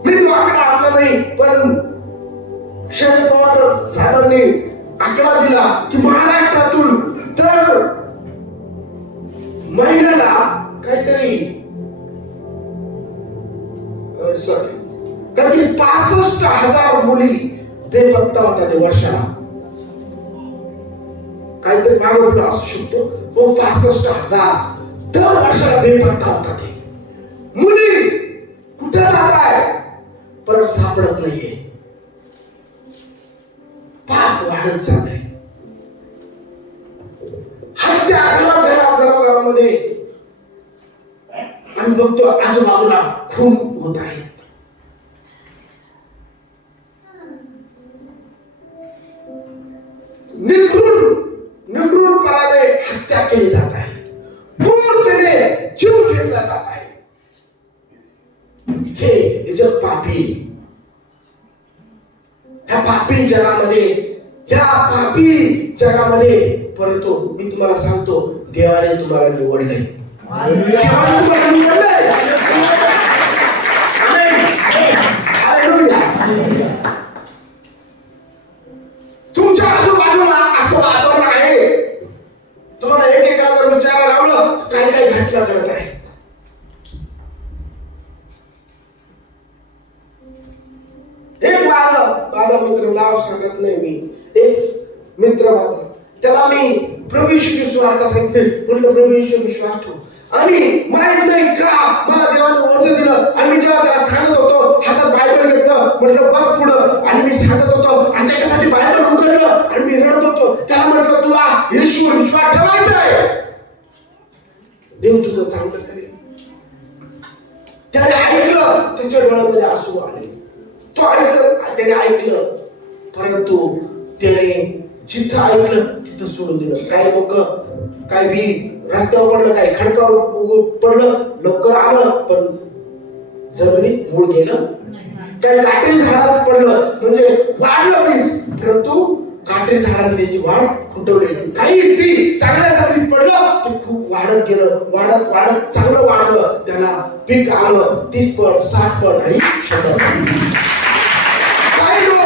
मी तो आकडा आणला नाही पण शरद पवार साहेबांनी आकडा दिला की महाराष्ट्रातून तर महिन्याला काहीतरी 65,000 मुली बेपत्ता होतात वर्षाला. काहीतरी मागं पुढे असू शकतो पण 65,000 दर वर्षाला बेपत्ता होतात. मुली कुठे जात आहे परत सापडत नाहीये. पाप वाढत चाललंय. हत्या घराघरामध्ये आम्ही बघतो आजूबाजूला खून होत आहे. निकृष्टपणाने हत्या केली जात आहे. क्रूरतेने जीव घेतला जात आहे. हे जग पापी. ह्या पापी जगामध्ये परंतु मी तुम्हाला सांगतो देवाने तुम्हाला निवडलंय. देवाने तुम्हाला निवडलंय. आमेन. हालेलुया. तुमच्या आजूबाजूला असं वातावरण आहे. तुम्हाला एकेकाला जर विचारायला लावलं काही काही घटना घडत आहे. एक माझा मित्र नाव सांगत नाही मी. एक मित्र माझा त्याला मी प्रभू येशूची सुवार्ता सांगितली. म्हटलं प्रभू येशू विश्वास ठेव आणि माहित नाही का मला देवाने वचन दिलं आणि मी जेव्हा त्याला सांगत होतो हातात बायबल घेतलं म्हटलं बस पुढं आणि मी सांगत होतो आणि त्याच्यासाठी बायबल उघडलं आणि मी रडत होतो. त्याला म्हटलं तुला येशूवर विश्वास ठेवायचा आहे देव तुझं चांगलं करेल. त्याने ऐकलं त्याच्या डोळ्यामध्ये आसू आले. त्याने ऐकलं, परंतु त्याने जिथं ऐकलं तिथं सोडून दिलं. काही लोक काय बी रस्त्यावर पडलं, काही खडकावर पडलं, लवकर आलं पण जमिनीत मूळ गेलं. काही काटेरी झाडात पडलं म्हणजे वाढलं बीज, परंतु काटेरी झाडात त्याची वाढ खुंटवली. काही बी चांगल्या जमिनीत पडलं ते खूप वाढत गेलं, वाढत वाढत चांगलं वाढलं, त्याला पीक आलं 30 पट 60 पट आणि 100 पट. काही लोक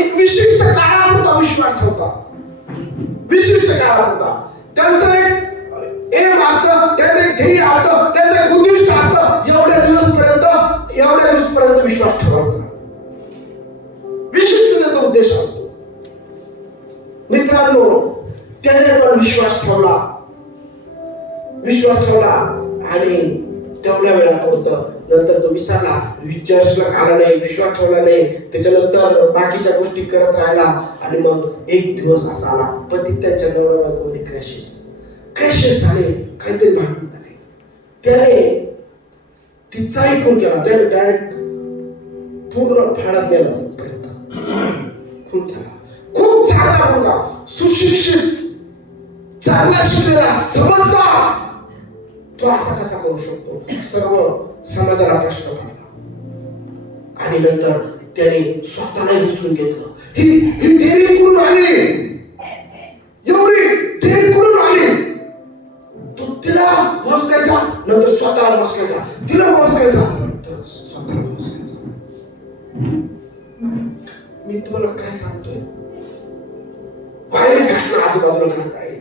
एक विशिष्ट काळापुरता विश्वास ठेवतात, विशिष्ट काळापुरता त्यांचं एक एम असतं, त्यांचं एक ध्येय असतं, त्यांचं एक उद्दिष्ट असतं, एवढ्या दिवसपर्यंत विश्वास ठेवायचा. विशिष्ट त्याचा उद्देश असतो. मित्रांनो, त्याने पण विश्वास ठेवला आणि तेवढ्या वेळापुरतं, नंतर तो विसरला, चर्चला आला नाही, विश्वास ठेवला नाही, त्याच्यानंतर बाकीच्या गोष्टी करत राहिला. आणि मग एक दिवस असा आला, पती त्यांच्या नवरा बायकोमध्ये क्रॅशेस झाले, काहीतरी भांडण झाले. त्याने तिचाही खून केला, त्याने डायरेक्ट पूर्ण फाडत गेला, खून केला. खूप चांगला मुलगा, सुशिक्षित, चांगला शिकलेला, समजदार, तो असा कसा करू शकतो? सर्व समाजाला प्रश्न पडला. आणि नंतर त्याने स्वतःला विसरून घेतलं. ही डेअरी कुठून आली, एवढी डेअरी कुठून आली? तो तिला भोसकायचा, नंतर स्वतःला भोसकायचा, तिला भोसकायचा, तर स्वतःला भोसकायचा. मी तुम्हाला काय सांगतोय, वाईट घटना आजूबाजूला घडत आहे,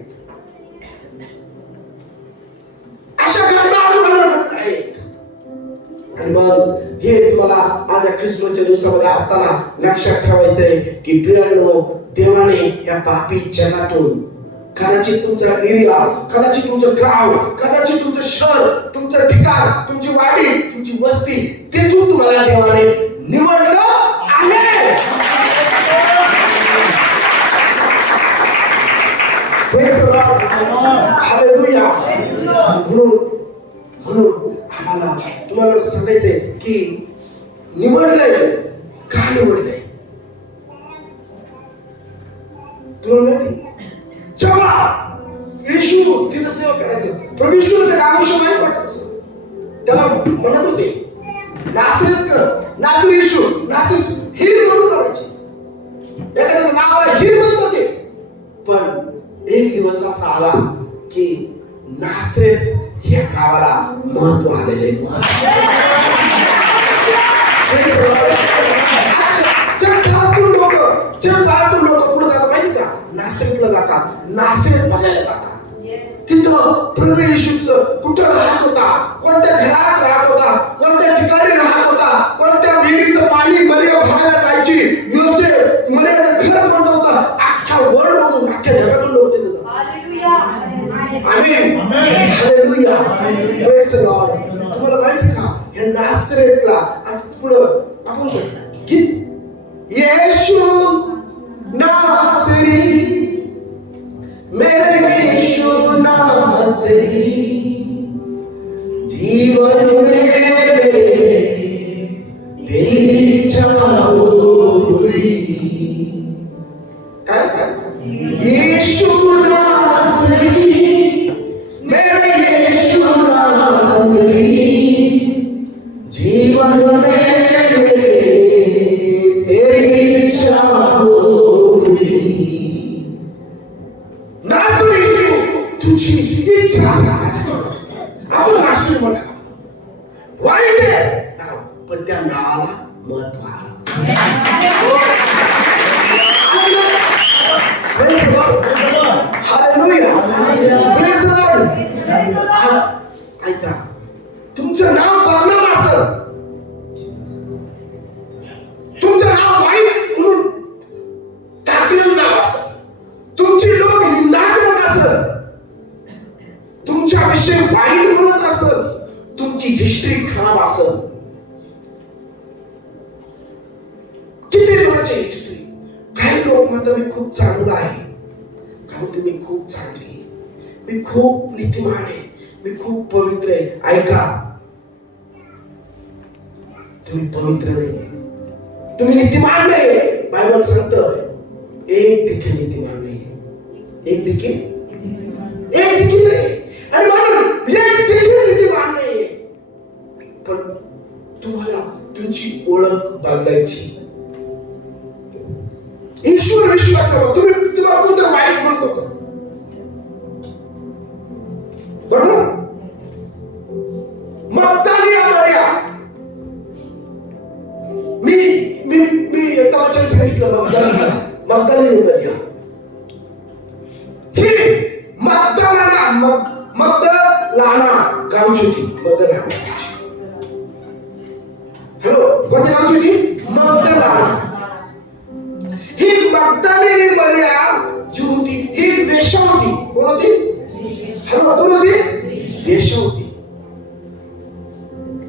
अशा घटना आजूबाजूला घडत आहेत. आणि मग हे तुम्हाला आज या ख्रिसमसच्या दिवसामध्ये असताना लक्षात ठेवायचंय की प्रियांनो, देवाने या पापी जगातून कदाचित तुमचा एरिया, कदाचित तुमचं गाव, कदाचित तुमचं शहर, तुमचं ठिकाण, तुमची वाडी, तुमची वस्ती, तिथून तुम्हाला देवाने निवडलं आहे. हालेलुया. म्हणून आम्हाला तुम्हाला सांगायचंय की निवडलंय. का निवडलंय? तुला माहिती, जेव्हा येशू तिथं सेवा करायचं, प्रभू येशूला त्या कामाशी माहीत वाटत असं, त्याला म्हणत होते नासरी येशू, नासरी हिर म्हणून करायची, एखाद्याचं नावाला हिर म्हणत होते. पण एक दिवस असा आला की नासरेत या गावाला महत्व आलेले. जगभरातून लोक कुठे जातात माहिती का? नासरेतला जातात, नासरेत बघायला जातात. तिथं प्रभू येशूचं कुठं राहत होता, कोणत्या घरात राहत होता, कोणत्या ठिकाणी राहत होता, कोणत्या विहिरीचं पाणी मरिया भरायला जायची, योसेफ मरियाचं घर कोणतं होतं, अख्ख्या वर्ल्ड मधून, अख्ख्या जगातून लोक तिथे जातात. आमीन. हालेलुया. Praise the Lord. तुम्हाला माहिती का, हे नासरेतला आता पुढं आपण गीत, येशू नासरी, मेरे यीशु नासरी, जीवन में तेरी इच्छा पूरी. काय यीशु नासरी, मेरे यीशु नासरी, जीवन में तेरी इच्छा पूरी. नासरी तुझी इच्छा. आपण नासरी म्हणाला वाईट आहे, पण त्या नावाला महत्व आहे. Praise the Lord. Hallelujah. Praise the Lord. आज ऐका, तुमचं नाव बदनाम असेल, तुमचं नाव वाईट म्हणून टाकलेलं नाव असेल, तुमची लोक निंदा करत असेल, तुमच्याविषयी वाईट बोलत असेल, तुमची हिस्ट्री खराब असेल, किती लोकांची हिस्ट्री. काही लोक म्हणतात मी खूप चांगला आहे, काही म्हणतात मी खूप चांगली, मी खूप नीतिमान आहे, मी खूप पवित्र आहे. ऐका, तुम्ही पवित्र नाहीये, तुम्ही नीतिमान नाहीये. बायबल सांगतं एक देखील नीतिमान नाहीये, एक देखील नाही. आणि म्हणून एक देखील नीतिमान नाहीये. पण तुम्हाला तुमची ओळख बांधायची. ईश्वर विश्वास ठेवा. तुम्हाला कोणतं वाईट म्हणत होतं, बरोबर? मग्दलिनी मरिया, मी एकदा वचन सांगितलं मग्दलिनी मरिया ही मग्दलाना गावची होती. हॅलो, कोणत्या गावची होती? मग्दलाना. ही मग्दलिनी मरिया जी होती ही वेश्या होती. कोण होती? हॅलो, कोण होती? वेश्या होती.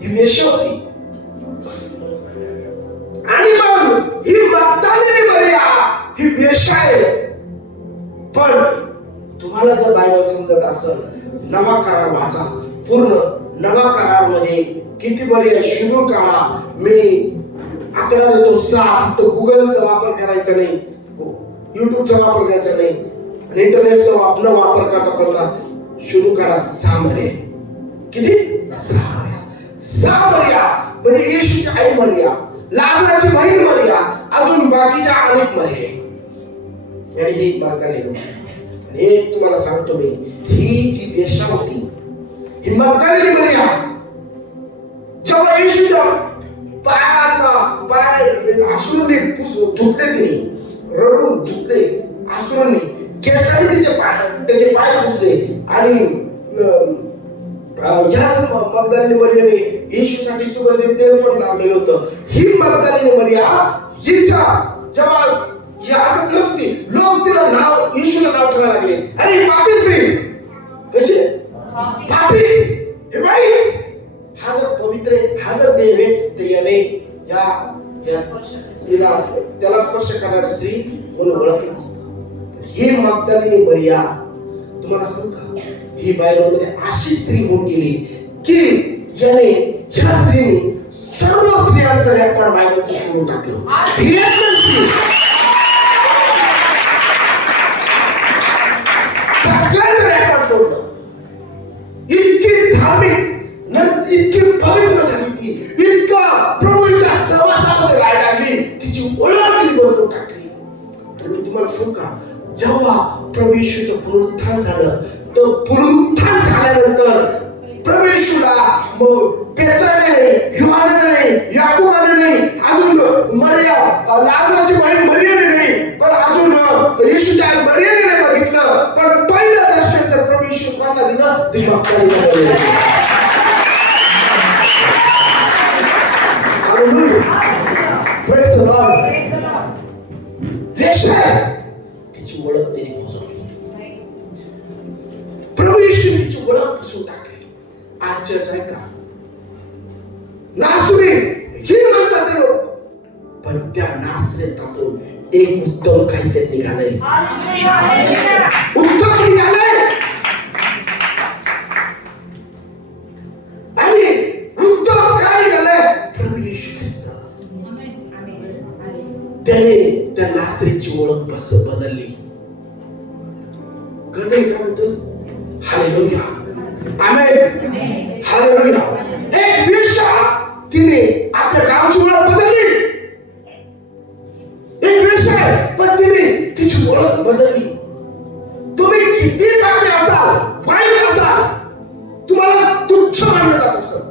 ही वेश्या होती. आणि मग ही मग्दलिनी मरिया ही वेश्या आहे. पण तुम्हाला जर बायबल समजत असेल, नवा करार वाचा, पूर्ण नवा करार मध्ये किती मरिया शोधून काढा. मी आकडा देतो 6. फक्त गुगलचा वापर करायचा नाही, युट्यूबचा वापर करायचा नाही, आणि इंटरनेटचा वापर करता करता शोधून काढा. 6 मरिया. किती? 6 मरिया. म्हणजे येशूची आई मरिया, लाजराची बहीण मरिया, अजून बाकीच्या अनेक मरिया. आणि ही मग्दलिनी होती. आणि एक तुम्हाला सांगतो मी, ही जी वेश्या होती ही मग्दलिनी मरिया जेव्हा येशूच्या पाय आसुरांनी धुतले, तिने रडून धुतले आसुरांनी, केसाने त्याचे पाय पुसले. आणि याच मग्दलिनी मरियाने येशूसाठी सुगंधित तेल पण लावलेलं होतं. ही मग्दलिनी मरिया हिचा जेव्हा हे असं करत होती, लोक तिला नाव येशूला नाव ठेवायला लागले, अरे पापी स्त्री. कशी पापी? हे वाईट. हा जर पवित्र आहे, हा जर देव आहे, तर याने त्याला स्पर्श करणारी स्त्री कोण ओळखलं असतं. ही मग्दलिनी मरिया, तुम्हाला सांगू का, ही बायबल मध्ये अशी स्त्री होऊन गेली की याने ह्या स्त्रीने सर्व स्त्रियांचं रेकॉर्ड बायबलचं करून टाकलं. सगळ्यांचं रेकॉर्ड तोडलं. इतकी धार्मिक, इतकी पवित्र झाली ती, इतका प्रभूच्या सहवासामध्ये राहायला लागली, तिची ओळख तिने बदलून टाकली. आणि मी तुम्हाला सांगू का, जेव्हा प्रभू येशूचं पुनरुत्थान झालं, तर पुनरुत्थान झाल्यानंतर प्रभू येशूला मग पेत्राने नाही, योहानाने नाही, याकोबाने नाही, अजून मरिया लाजराची बहीण मरियाने नाही, पण अजून येशूच्या आई मरियाने नाही बघितलं. पण पहिलं दर्शन तर प्रभू येशू कोणाला दिलं? ती मग्दलिनीला दिलं. Praise the Lord. वेश्या तिची ओळख तिने पोचवली. प्रभू येशूने तिची ओळख पोचवून टाकली. आजच्या आहे का नासरी ही म्हणतात लोक, पण त्या नासरेतातून एक उत्तम काहीतरी निघालंय. उत्तम निघालंय. आणि उत्तम काय निघालंय? प्रभू येशू ख्रिस्त. त्याने त्या नासरीची ओळख बदलली. कळतंय काय म्हणतो? हालेलुया, आमेन, हालेलुया. एक वेश्या तिने आपल्या गावची ओळख बदलली. एक वेश्या, पण तिने तिची ओळख बदलली. तुम्ही किती पापी असाल, वाईट असाल, तुम्हाला तुच्छ मानलं जात असेल,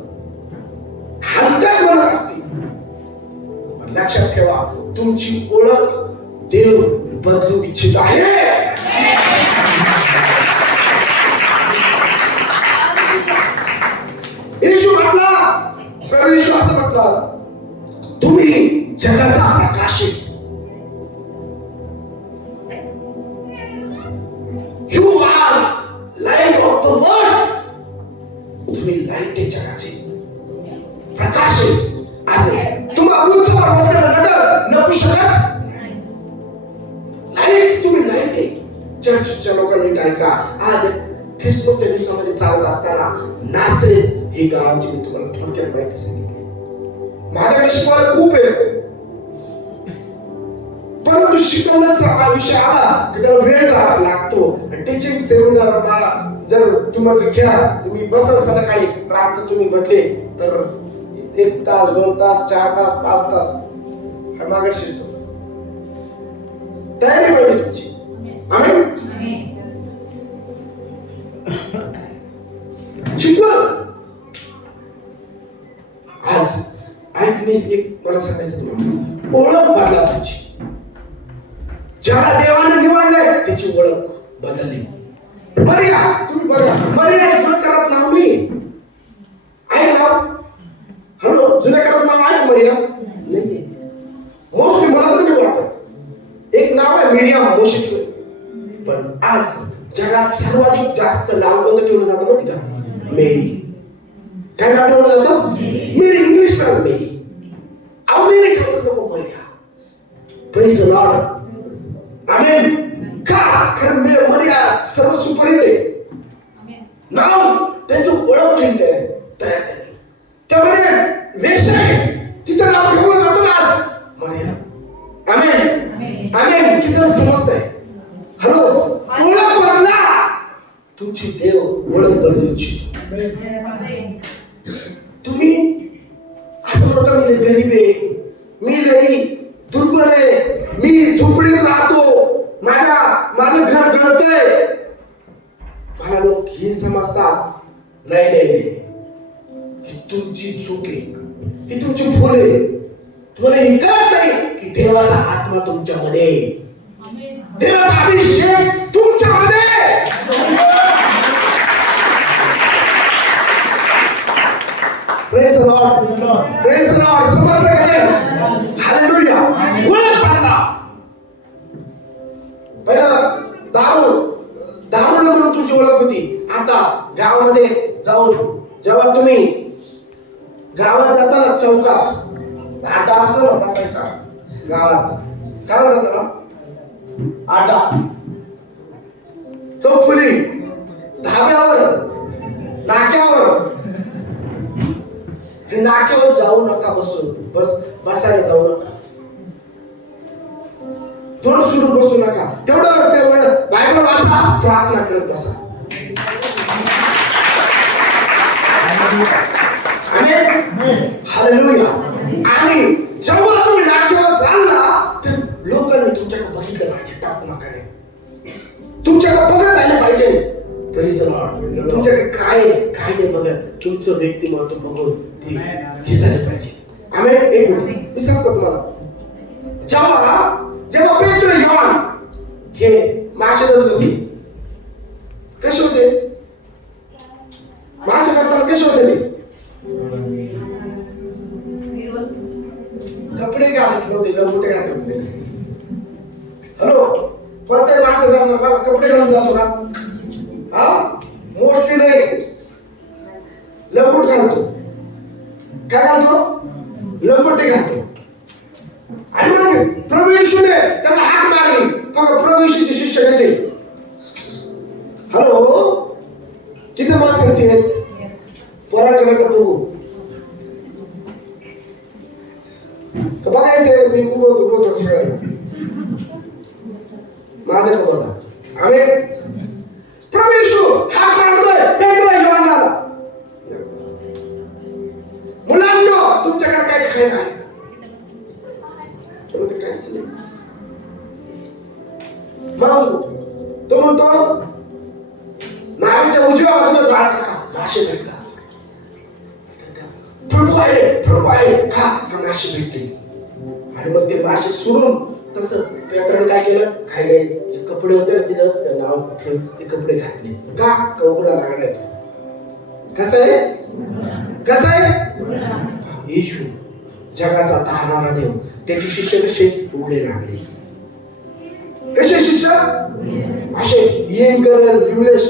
हलक्यात म्हणत असतील, पण लक्षात ठेवा, तुमची ओळख देव बदलू इच्छित आहे. येशू म्हटला, प्रभू येशू असं म्हटला, तुम्ही जगाचा प्रकाश आहे. You are light of the world. तुम्ही लाईट आहे, जगाचे प्रकाश आहे. आज तुम्हाला उंचावर बसलेलं नगर नपू शकत. लाईट, तुम्ही लाईट आहे. चर्चच्या लोकांनी ऐका, आज ख्रिसमसच्या दिवसामध्ये चालत असताना नासरेत हे गाव जे मी तुम्हाला थोडक्यात माहिती सांगितली, माझ्याकडे शिकवायला खूप आहे, परंतु शिकवण्याचा हा विषय आला की त्याला वेळ लागतो. टीचिंग सेमिनार मला जर तुम्ही म्हटलं घ्या, तुम्ही बसा संध्याकाळी रात्र तुम्ही म्हटले तर 1 तास 2 तास 4 तास 5 तास हा मागे शिकतो. तयारी पाहिजे तुमची. आम्ही शिकवा. आज मी एक मला सांगायचं तुम्हाला, ओळख बदला तुमची. ज्याला देवाने निवडलंय त्याची ओळख बदलली. मरिया, तुम्ही बघा, मरिया जुन्या करात नाव मी आहे नाव. हॅलो, जुन्या करात नाव आहे मरिया नाही. मोस्टली मला तर नाही वाटत एक नाव आहे मिरियाम मोशेची. पण आज जगात सर्वाधिक जास्त नाव कोणतं ठेवलं जातं माहिती का? मेरी. काय नाव ठेवलं जातं? मेरी. इंग्लिश नाव मेरी. आवडीने ठेवतात लोक Maria. Praise the lord. Amen. का? कारण मरिया सर्व सुपरहिट आहे. नाव त्यांची ओळख केली तयार केली. त्यामध्ये वेश आहे, तिचं नाव ठेवलं जातं ना आज मरिया. आमेन. आमेन. किती समजतंय? हॅलो, ओळख बदला तुमची. देव ओळख बदलूची. तुम्ही असं म्हणता मी गरीब आहे, मी लई दुर्बल आहे, मी झोपडीत राहतो, माझं घर गळतंय, मला लोक ही समजतात. नाही नाही नाही, ही तुमची चूक आहे, ही तुमची भूल आहे. तुम्हाला हे कळत नाही की देवाचा आत्मा तुमच्यामध्ये, देवाचा अभिषेक तुमच्यामध्ये. Praise the lord. Praise the Lord. समजलं का नाही? हालेलुया. ओळख बदला. पहिला दारू म्हणून तुमची ओळख होती. आता गावामध्ये जाऊन जेव्हा तुम्ही गावात जाताना चौकात आटा असतो ना बसायचा गावात, काय म्हणतात त्याला? आटा. चौफुली, धाब्यावर, नाक्यावर. नाक्यावर जाऊ नका बसायला जाऊ नका. तोंड सोडून बसू नका. तेवढं बायबल वाचा, प्रार्थना करत बसा. हालेलुया. आणि जेव्हा तुम्ही नाक्यावर चालला तर लोकांनी तुमच्याकडे बघितलं पाहिजे. टाकून तुमच्याकडे बघत राहिलं पाहिजे. Praise the Lord. तुमच्याकडे काय नाही बघत, तुमचं व्यक्तिमत्व बघून ते हे झालं पाहिजे. आम्ही एक मिनिट मी सांगतो तुम्हाला. जेव्हा पेत्र योहान हे मासे धरत होते, कसे होते? मासे करताना कसे होते ते? कपडे घालत नव्हते, लंगोटे घालत होते. हॅलो, कोणत्याही मासे धरणार कपडे घालून जातो का? मोस्टली नाही, लंगोट घालतो. काय घालतो? लंगोटे घालतो. आणि मग प्रभू येशूने त्याला हाक मारली. प्रभू येशूचे शिष्य कसे? हॅलो, किती मास सांगते? पराठा नका बघू, बघायचंय. मी बोलतो सगळ्यांना, माझ्याकडे बघा. आम्ही प्रभू येशू हाक मारतोय पेत्र योहानाला. मुलांनो, तुमच्याकडे काय खायला आहे? मग तो म्हणतो नावेच्या उजव्या बाजूला झाड टाका, मासे भेटतात. प्रभू आहे खा का मासे भेटले. आणि मग ते मासे सोडून तसंच पेत्राने काय केलं? खायला जे कपडे होते ना तिथं नाव ते कपडे घातले. का? कवडा लागलाय. कसं आहे? येशू जगाचा तारणारा देव, त्याचे शिष्य कसे? उघडे रांगडे. कसे शिष्य? असे येईन करेल इंग्लिश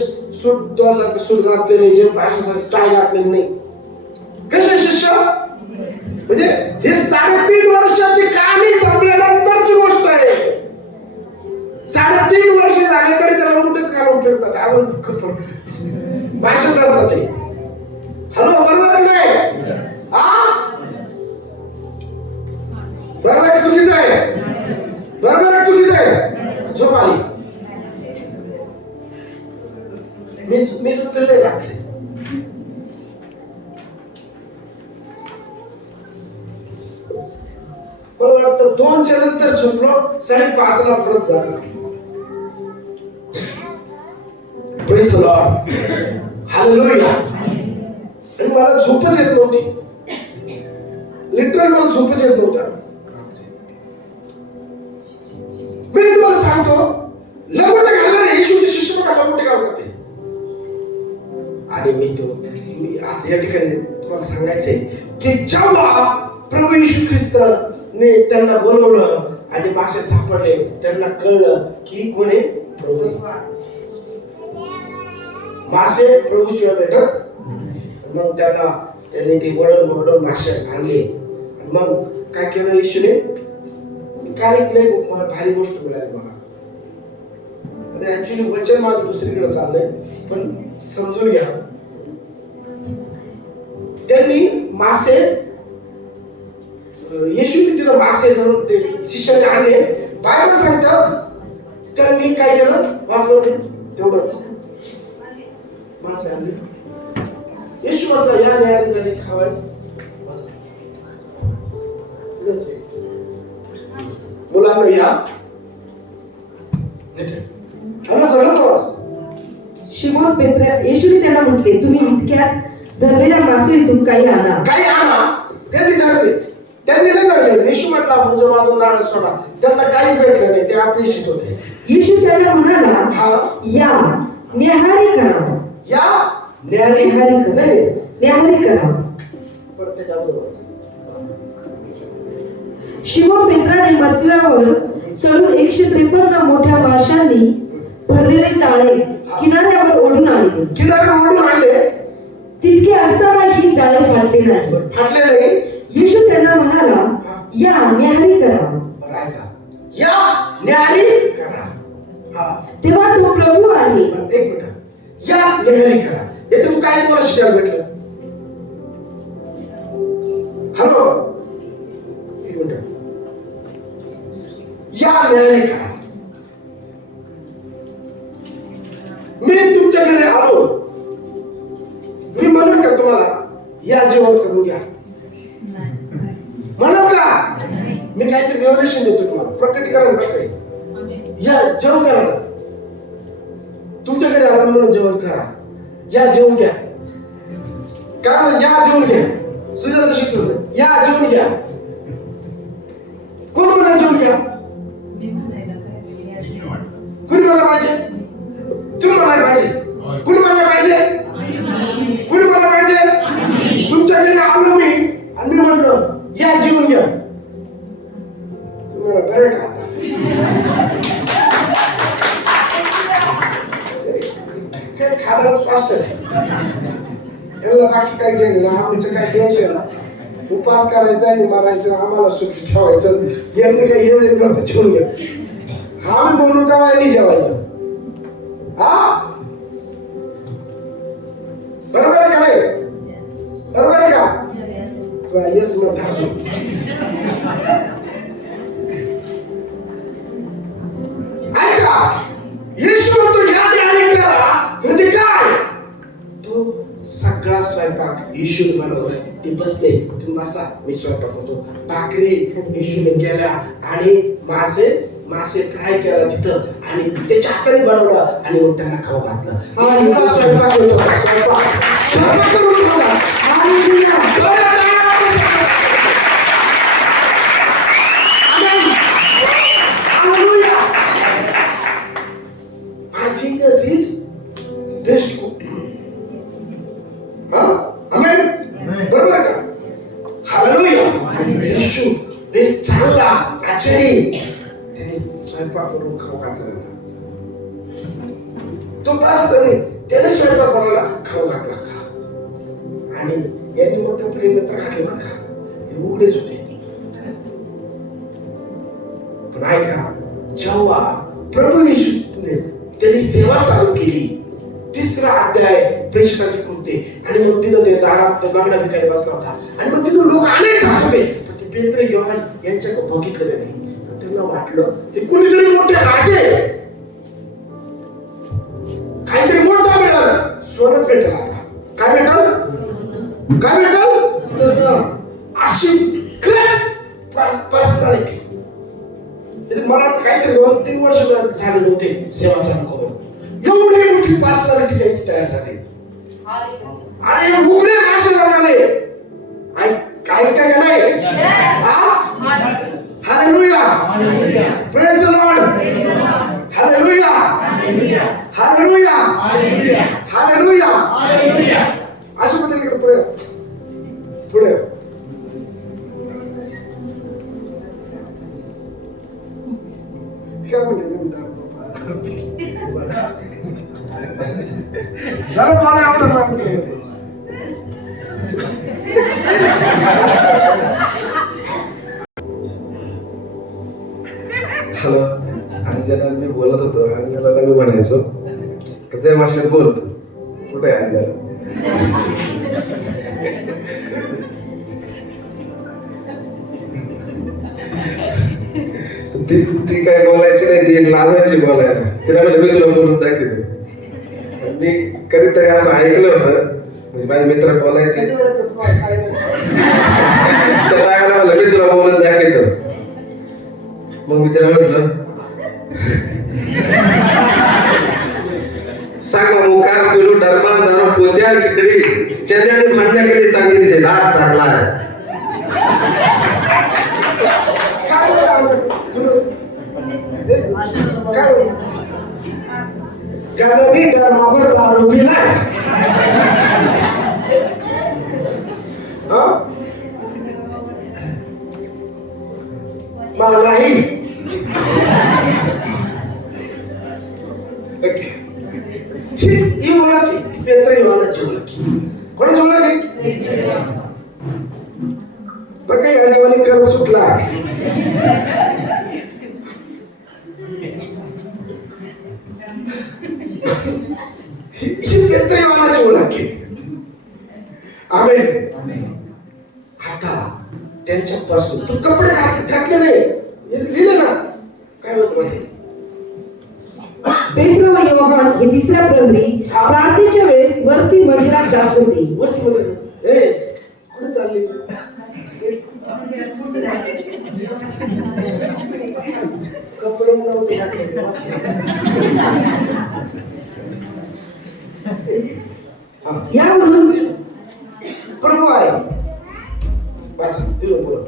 सूट घातलेले, जे भाषेसाठी टाय घातलेले नाही. कसे शिष्य? म्हणजे हे 3.5 वर्षाची कहाणी संपल्यानंतरची गोष्ट आहे. 3.5 वर्ष झाले तरी त्याला उलटच काढून फिरतात. भाषण करतात ते. हॅलो, बरोबर नाही? मला वाटतं 2च्या नंतर झोपलो, 5:30ला परत जागलो. Praise the lord, hallelujah. आणि मला झोपच येत नव्हती, लिटरली मला झोपच येत नव्हतं. मी तुम्हाला सांगतो, लंगोटे घालणारे येशूचे शिष्य बघा लंगोटे घालतात ते. आणि मी आज या ठिकाणी तुम्हाला सांगायचंय की जेव्हा प्रभू येशू ख्रिस्ताने त्यांना बोलवलं आणि ते मासे सापडले, त्यांना कळलं की कोणी प्रभू. मासे प्रभू शिवाय भेटत. मग त्यांनी ते वडून मासे आणले. मग काय केलं येशूने? काय मला भारी गोष्ट मिळाली मला. आणि ऍक्च्युली वचन माझं दुसरीकडे चाललंय, पण समजून घ्या. त्यांनी मासे, येशूने तिथं मासे धरून ते शिष्याने आणले. बायबल सांगतात त्यांनी काय केलं? वापरलं तेवढंच मासे आणले. येशू म्हटलं या न्यायाने झाली खावायचं. मुलांना या शिमोन पेत्र येशूने त्यांना म्हटले, तुम्ही इतक्यात धरलेल्या मासेतून काही आणा. त्यांनी धरले, त्यांनी नाही धरले. येशू म्हटला मुझं माझून दाण सोडा. त्यांना काहीच भेटलं नाही, ते आपलीशीच होते. येशू त्यांना म्हणाला, या न्याहारी करा. या न्याहारी करा. शिमोन पेत्राने मत्स्यावर चढून 153 मोठ्या माशांनी भरलेले जाळे किनाऱ्यावर ओढून आणले. तितके असताना ही जाळे फाटले नाही. येशू त्यांना म्हणाला, या न्याहारी करा. तेव्हा तो प्रभू आहे. एक मिनिट, या न्याहारी करा. याच्यातून काय तुम्हाला शिकायला भेटलं? हॅलो, एक मिनिट. या न्याहारी करा. मी तुमच्याकडे आलो, मी म्हणून का तुम्हाला या जेवण करून घ्या म्हणत का? मी काहीतरी रेव्हलेशन देतो तुम्हाला, प्रकटीकरण करतोय. या जेवण करा. तुमच्याकडे आलो म्हणून जेवण करा. या जेवण घ्या. काय या जेवण घ्या. सुजाता शिकलो, या जेवण घ्या. कोण कोणा जेवण घ्या? कोणी मला पाहिजे? तुम्ही म्हणायला पाहिजे. कुणी म्हणायला पाहिजे? कुणी म्हणायला पाहिजे? तुमच्या घरी आलो मी आणि मी म्हटलं या जेवून घ्या. तुम्हाला बरं का? काय खायला फास्ट आहे. याला बाकी काय घेणं ना, आमचं काय टेन्शन. उपास करायचा आणि मारायचं, आम्हाला सुखी ठेवायचं. यांनी काय हे जेवून घ्या. हा मी बोलू तेव्हा यांनी जेवायचं. हा बरोबर आहे का नाही? बरोबर आहे का? येस मग ऐका, येशू म्हणतो या न्याहारी करा. म्हणजे काय? तो सगळा स्वयंपाक येशूने बनवलाय. ते बसले, तुम्ही बसा, मी स्वयंपाक होतो. भाकरी येशूने केल्या आणि मासे फ्राय केला तिथं आणि त्याच्या हाताने बनवलं आणि मग त्यांना खाऊ घातलं. स्वयंपाक होतो. स्वयंपाक करून ठेवला. Jesus is best cook. आमेन. बरोबर आहे का? हालेलुया. येशू ते चांगला आचारी, त्याने स्वयंपाक करून खाऊ घातला. तो बस त्याने स्वयंपाक बनवला, खाऊ घातला. आणि यांनी मोठं प्रेम मित्र घातले बरं का. हे उघडेच होते. पण ऐका, जेव्हा प्रभू येशूने त्यांनी सेवा चालू केली, 3रा अध्याय प्रेषणाची कृत्ये, आणि मग तिथं ते दारात लंगडा भिकारी बसला होता आणि मग तिथून लोक अनेक जात होते. पण ते पेत्र योहान यांच्याकडे बघितलं त्यांनी. त्यांना वाटलं हे कोणीतरी मोठे राजे, काहीतरी मोठा मिळालं. सोनच भेटलं. आता काय भेटल? काय भेटल? अशी पर्सनॅलिटी होते सेवा चालू करून. एवढी मोठी पर्सनॅलिटी त्यांची तयार झाली. आणि उघडे भाषण करणारे ऐकता का नाही? Hallelujah, praise the lord, hallelujah, hallelujah, hallelujah. अशा पद्धतीने पुढे पुढे काय म्हणते जरा मला आवडत नाही. हॅलो, अंजना मी बोलत होतो. अंजनाला मी म्हणायचो तर त्या भाषेत बोलतो. कुठे आहे अंजना? ती काय बोलायची नाही, ती लाजायची बोलायला. तिला म्हटलं मी तुला बोलून दाखवतो. मी कधीतरी असं ऐकलं होतं, म्हणजे माझे मित्र बोलायचे त्या टाकायला म्हणलं मी तुला बोलून दाखवतो. मग मी त्याला म्हटलं सांग मुखार पिलू डरमान दारू पोत्या किकडी चंद्याने म्हणण्याकडे सांगितले हात टाकला. कारण डरमावर दारू पिला मलाही ही ओळख पेत्र योहानाची ओळख. कोणाची ओळख? बघ काही अडवणी कर सुटला. ही पेत्र योहानाची ओळख आहे. आमेन. आता त्यांच्यापासून तू कपडे घातले नाही लिहिले ना काय होत माहिती? पेत्र व योहान हे तिसऱ्या प्रहरी प्रार्थनेच्या वेळेस वरती मंदिरात जात होते. वरती मध्ये ए कुठे चालली? कपडे नव्हते घातले. यावरून प्रभू आहे. वाचा दिलं बोल.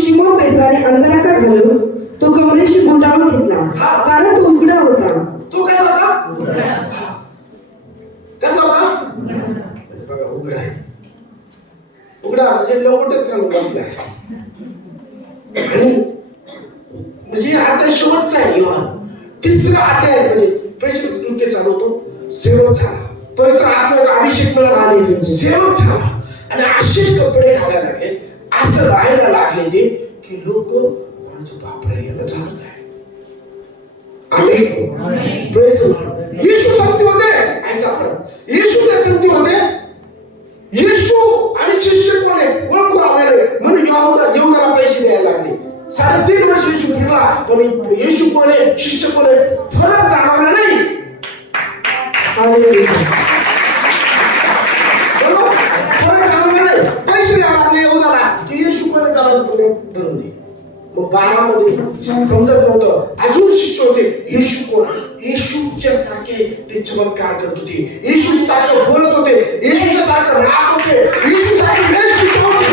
शिमोन पेत्राने अंगाराका घालून तो कमरेशी गुंडाळून घेतला, कारण तो उघडा होता. तो कसा होता? कसा होता? बघा उघडा आहे. उघडा म्हणजे लवटच घालून बसलाय. आणि म्हणजे आता शेवटचा आहे योहान. तिसरा अध्याय म्हणजे प्रेषित कृत्य चालू होतो. सेवक झाला, पवित्र आत्म्याचा अभिषेक मिळाला, सेवक झाला आणि असे कपडे घालायला लागले, असं राहायला लागले ते की लोक बापरे याला झालं काय. आमेन, प्रेज द लॉर्ड. येशू संगतीमध्ये ऐका परत, येशू त्या संगतीमध्ये येशू आणि शिष्य कोण आहे ओळखू आलेले म्हणून यहूदाला पैसे द्यायला लागले. 3.5 वर्ष येशू फिरला पण येशू कोण आहे शिष्य कोण आहे फरक जाणवला नाही. फरक जाणवला नाही. पैसे द्यायला लागले यहूदाला की येशू कोण आहे त्याला धरून दे. मग 12 मध्ये समजत नव्हतं. अजून शिष्य होते येशू कोण, येशूच्या सारखे ते चमत्कार करत होते, येशू सारखं बोलत होते, येशूच्या सारखं राहत होते, येशू सारखे वेशभूषा होते.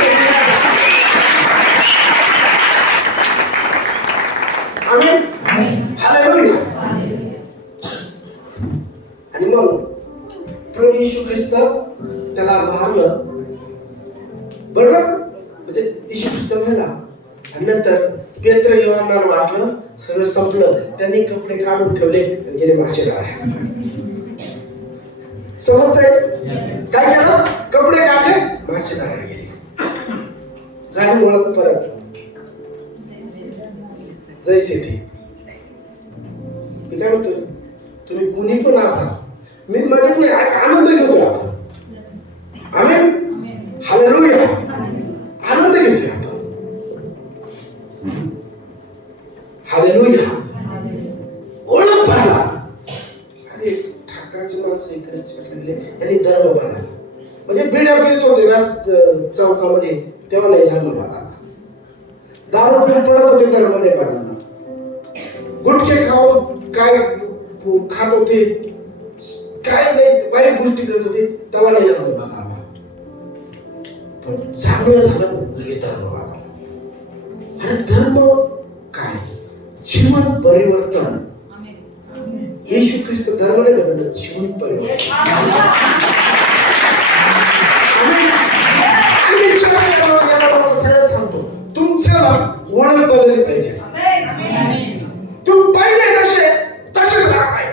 आमेन, हालेलुया. आणि मग प्रभू येशू ख्रिस्त त्याला मारलं बरोबर, म्हणजे येशू ख्रिस्त मेला. आणि नंतर पेत्र योहानाला वाटलं सगळं संपलं, त्यांनी कपडे काढून ठेवले आणि गेले मासेमार. समजतंय काय केलं? कपडे काढले, मासेमारायला गेले. झाली ओळख परत. जय शेती. मी काय म्हणतोय, तुम्ही कुणी पण असा, मी माझ्याकडे आनंद घेतोय आपण. आमेन, हालेलुया. आनंद घेतोय आपण. हालेलुया. ओळख पाहिला. अरे ठाकरची माणसं इकडे लागले, यांनी धर्म बांधला. म्हणजे बिड्या पित होते चौकामध्ये, तेव्हा नाही धर्म बांधला. दारू पिऊन पडत होते धर्मनियमांना, गुटखे खाऊन काय खात होते, काय नाही वाईट गोष्टी करत होते, तेव्हा नाही धर्म आला. पण चांगलं झालं लगेच धर्म आला. आणि धर्म काय? जीवन परिवर्तन. येशू ख्रिस्त धर्माने बदललं, जीवन परिवर्तन. आणि सगळं सांगतो, तुमचं ओळख बदलली पाहिजे. तुम्ही पहिले जसे तसेच राहाय,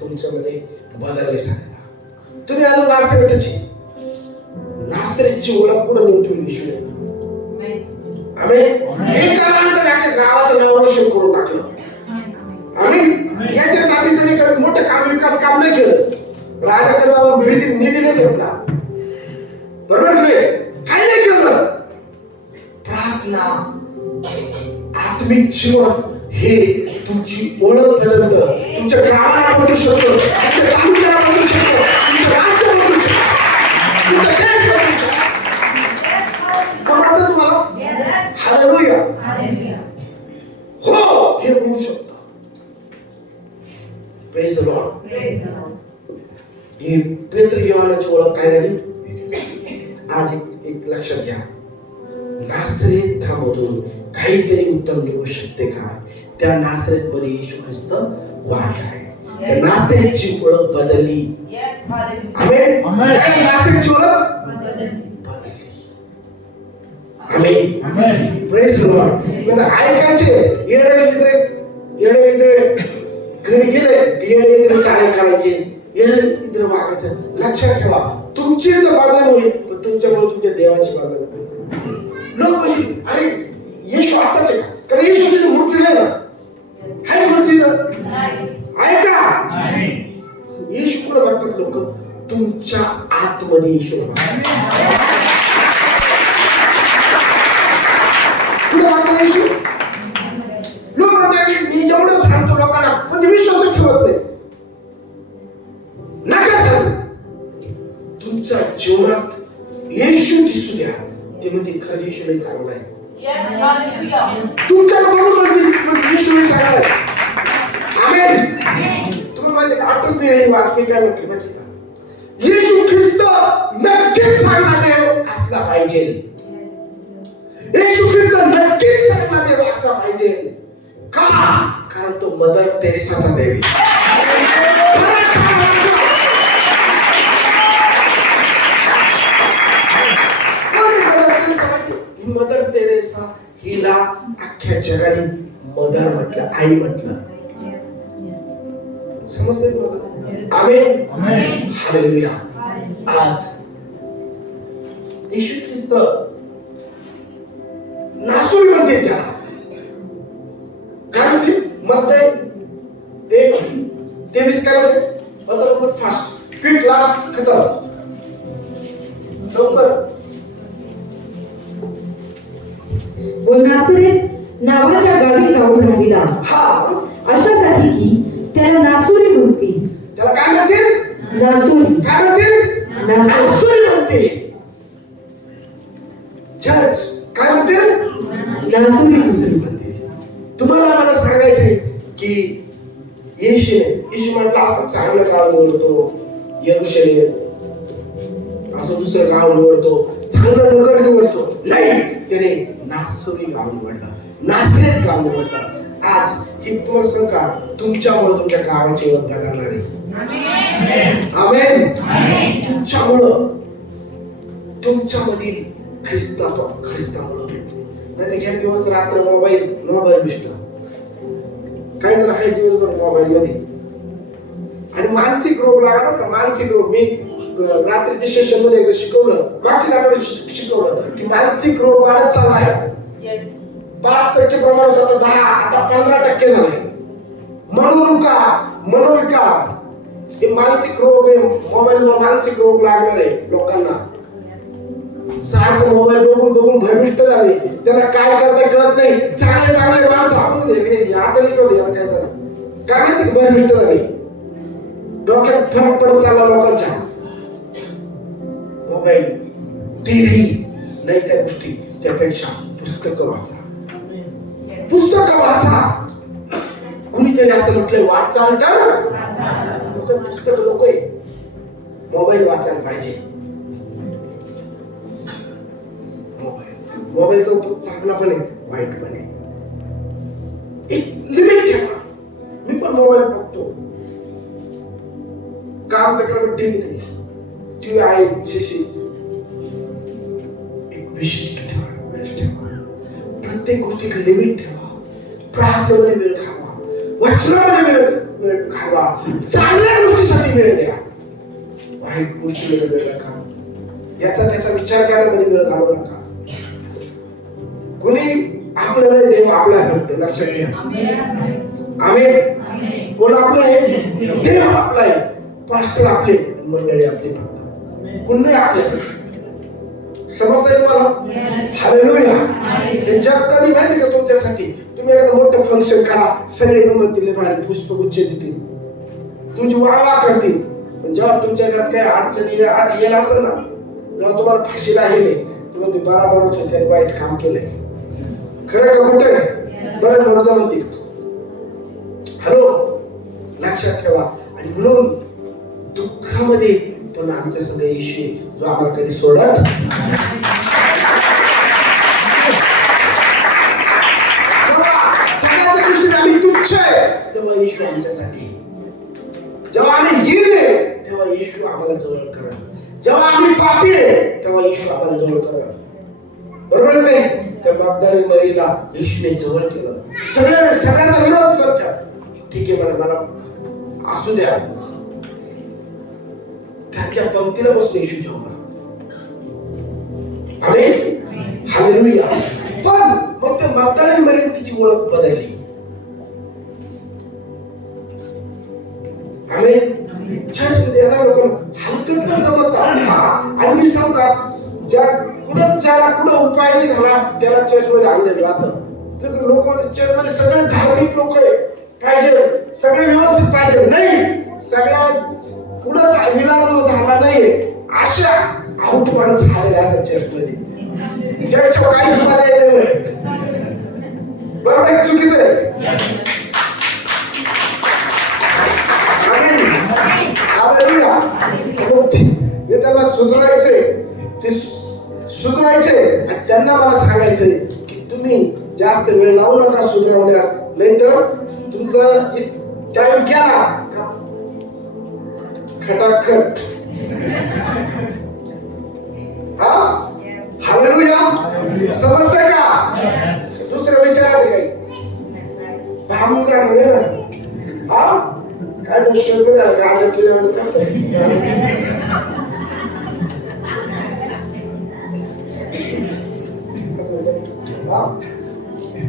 तुमच्यामध्ये बदलले झालेला. तुम्ही आलो नासरेतची, नासरेतची ओळख पुढे नेऊन ठेवली येशूने. आमेन. एका माणसाने अख्ख्या गावाचं नाव रोशन करून टाकलं. आमेन. याच्यासाठी त्यांनी काही मोठं काम, विकास काम नाही केलं. राजाकडे जाऊन निधी नाही घेतला, बरोबर नाही, काही नाही केलं. प्रार्थना, आत्मिक जीवन हे तुमची ओळख बदलतं. तुमच्या गावाला बदलू शकतो, तुमच्या तालुक्याला बदलू शकतो, तुमच्या राज्य बदलू शकतो, तुमचं देश बदलू शकतो. समजतं तुम्हाला? हालेलुया. हो, हे होऊ शकतं. Praise the lord. ही पेत्र योहानाची ओळख काय झाली? आज एक लक्षात घ्या, नासरेतमधून काहीतरी उत्तम निघू शकते का? त्या नासरेतमध्ये येशू ख्रिस्त वाढला आहे. त्या नासरेतची ओळख बदलली. आमेन. नासरेतची ओळख बदलली. आमेन. Praise the lord. म्हणजे ऐकायचे येडे घरी गेले, येडे चाळे करायचे, येडे वागायचं. लक्षात ठेवा, तुमची तर बदल होईल, पण तुमच्यामुळे तुमच्या देवाची बदल होईल. लोक म्हणजे अरे येशू असाच आहे का? कारण येशूची मूर्ती नाही ना, हाय मूर्ती ऐका. येशू कुठे बघतात लोक? तुमच्या आतमध्ये येशू कुठे बघतात येशू? लोक म्हणतात मी एवढं सांगतो लोकांना, पण ते विश्वास ठेवत नाही. नका सांगू. तुमच्या जीवनात येशू दिसू द्या. ते म्हणजे खरं येशू लई चांगला आहे. तुमच्याकडे बघून म्हणते येशू लई चांगला आहे. आमेन. तुम्हाला माहिती का अटल बिहारी वाजपेयी काय म्हटले माहिती का? येशू ख्रिस्त नक्कीच चांगला देव असला पाहिजे. येशू ख्रिस्त नक्कीच चांगला देव असला पाहिजे. का? कारण तो मदर तेरेसाचा देव आहे. मदर तेरेसा हिला अख्ख्या जगाने मदर म्हटलं, आई म्हटलं. समजतंय तुम्हाला? आमेन. हालेलुया. आज येशू ख्रिस्त नासोरी म्हणते त्याला. काय म्हणते? मत्तई 1:23 काय म्हणते? बदल फास्ट, क्विक, लास्ट, खतम, लवकर. व नासरेत नावाच्या गावी जाऊन राहिला. अशासाठी की त्याला नासोरी म्हणते. त्याला काय म्हणते? नासोरी. काय म्हणते? नासोरी म्हणते. जज काय म्हणते? नासोरी म्हणते. तुम्हाला मला सांगायचंय की येशू म्हटलं असतं चांगलं गाव निवडतो, यरूशलेम, असं दुसरं गाव निवडतो, चांगलं नगर निवडतो. नाही, त्याने नासोरी गाव निवडलं, नासरेत गाव निवडलं. आज ही तुम्हाला सांग का, तुमच्यामुळे तुमच्या गावाची ओळख बदलणार आहे. आमेन. तुमच्यामुळं, तुमच्यामधील ख्रिस्तामुळं. नाही तर घ्या दिवस रात्र मोबाईल मिस्ट. काही जण आहे दिवसभर मोबाईल मध्ये. आणि मानसिक रोग लागला का? मानसिक रोग मी रात्रीच्या सेशन मध्ये एकदा शिकवलं, मागच्या आठवड्यात शिकवलं की मानसिक रोग वाढत चाललाय. 5% प्रमाण होतं, 10, आता 15% झालंय. मनोविकार हे मानसिक रोग आहे. मोबाईलवर मानसिक रोग लागणार आहे लोकांना. सारखं मोबाईल बघून भरमिष्ट झाले, त्यांना काय करता कळत नाही. चांगले माणसं आपण काय झालं काय माहिती, भरमिष्ट झाले. डोक्यात फरक पडत चालला लोकांच्या. मोबाईल, टीव्ही नाही त्या गोष्टी, त्या वाचण्यापेक्षा पुस्तकं वाचा. पुस्तकं वाचा. कुणीतरी असं म्हटलंय वाचाल तर पुस्तक नकोय, मोबाईल वाचायला पाहिजे. मोबाईलचा उपयोग चांगला पण आहे, वाईट पण आहे. एक लिमिट ठेवा. मी पण मोबाईल बघतो, काम त्याकडे टीव्ही नाही, टीव्ही आहे शिशी. एक विशिष्ट ठेवा, वेळ ठेवा. प्रत्येक गोष्टीला लिमिट ठेवा. प्रार्थनेमध्ये वेळ घालवा, वचनामध्ये वेळ घालवा, चांगल्या गोष्टीसाठी वेळ द्या, वाईट गोष्टीमध्ये वेळ नका. याचा त्याचा विचार करण्यामध्ये वेळ घालवू नका. कोणी आपल्याला देव आपला फक्त लक्षात घ्या. आमेन. कोण आपलं आहे? देव आपला आहे. पास्टर आपले, मंडळी आपली फक्त, कोण नाही आपल्यासाठी. समजतंय तुम्हाला? हालेलुया. हे जग कधी माहिती का तुमच्यासाठी? तुम्ही एखादं मोठं फंक्शन करा, सगळे म्हणतील बाहेर पुष्पगुच्छ देतील, तुमची वाह करतील. पण जेव्हा तुमच्या घरात काही अडचणी येईल असेल ना, जेव्हा तुम्हाला फाशीला गेले तेव्हा ते बराबर होते, त्याने वाईट काम केलंय. खरं का खोटं आहे? बरं बरोबर म्हणते. हॅलो, लक्षात ठेवा. आणि म्हणून दुःखामध्ये पण आमच्या सगळे येशू जो आम्हाला कधी सोडत. सगळ्याच्या दृष्टीने आम्ही तुच्छ आहे, तेव्हा येशू आमच्यासाठी. जेव्हा आम्ही गेले तेव्हा येशू आम्हाला जवळ करा. जेव्हा आम्ही पापी आहे तेव्हा येशू आम्हाला जवळ करा. बरोबर नाही? त्या मगदलीन मरीला येशूने जवळ केलं. सगळ्यांचा विरोध सरकार, ठीक आहे मला असू द्या. त्यांच्या पंक्तीला बसून येशू जेवला. आमेन. हालेलुया. पण मग त्या मगदलीन मरीने तिची ओळख बदलली. आमेन. चर्चमध्ये येणाऱ्या लोकांना हलकट समजतात. आणि मी सांगू का, ज्याला कुठं उपाय नाही झाला त्याला चर्चमध्ये आणलेलं राहतं. लोक चर्चमध्ये सगळे धार्मिक लोक पाहिजे, सगळे व्यवस्थित पाहिजे. नाही, सगळ्या कुठंच विलास झाला नाहीये अशा आउट माणसं झालेल्या असतात चर्चमध्ये. चर्चवर काही पर्याय नाही. बरोबर आहे, चुकीचं आहे. हे त्यांना सुधारायचंय, ते सुधारायचे. आणि त्यांना मला सांगायचंय की तुम्ही जास्त वेळ लावू नका सुधारवण्यात, नाही तर तुमचा टाइम गेला का खटाखट. हा, हालेलुया. समजतंय का? दुसरं विचारायचं काही भामून जाणार ना. हा, काय झालं? झालं का? आज पिल्यावर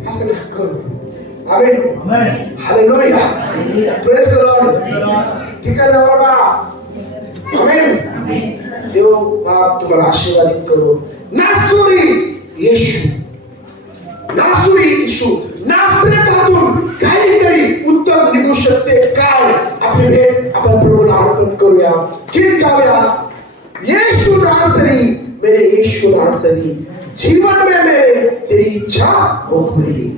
असं नका करू. आमेन. हालेलुया. Praise the Lord. ठीक आहे ना बघा. आमेन. देव बाप तुम्हाला आशीर्वादित करो. नासुरी येशू, नासुरी येशू, नासरेतातून काहीतरी उत्तम निघू शकते. काय? आपली भेट आपण प्रभूला अर्पण करूया. गीत गाऊया. येशू नासरी, मेरे येशू नासरी, जीवन में मेरे तेरी इच्छा हो पूरी.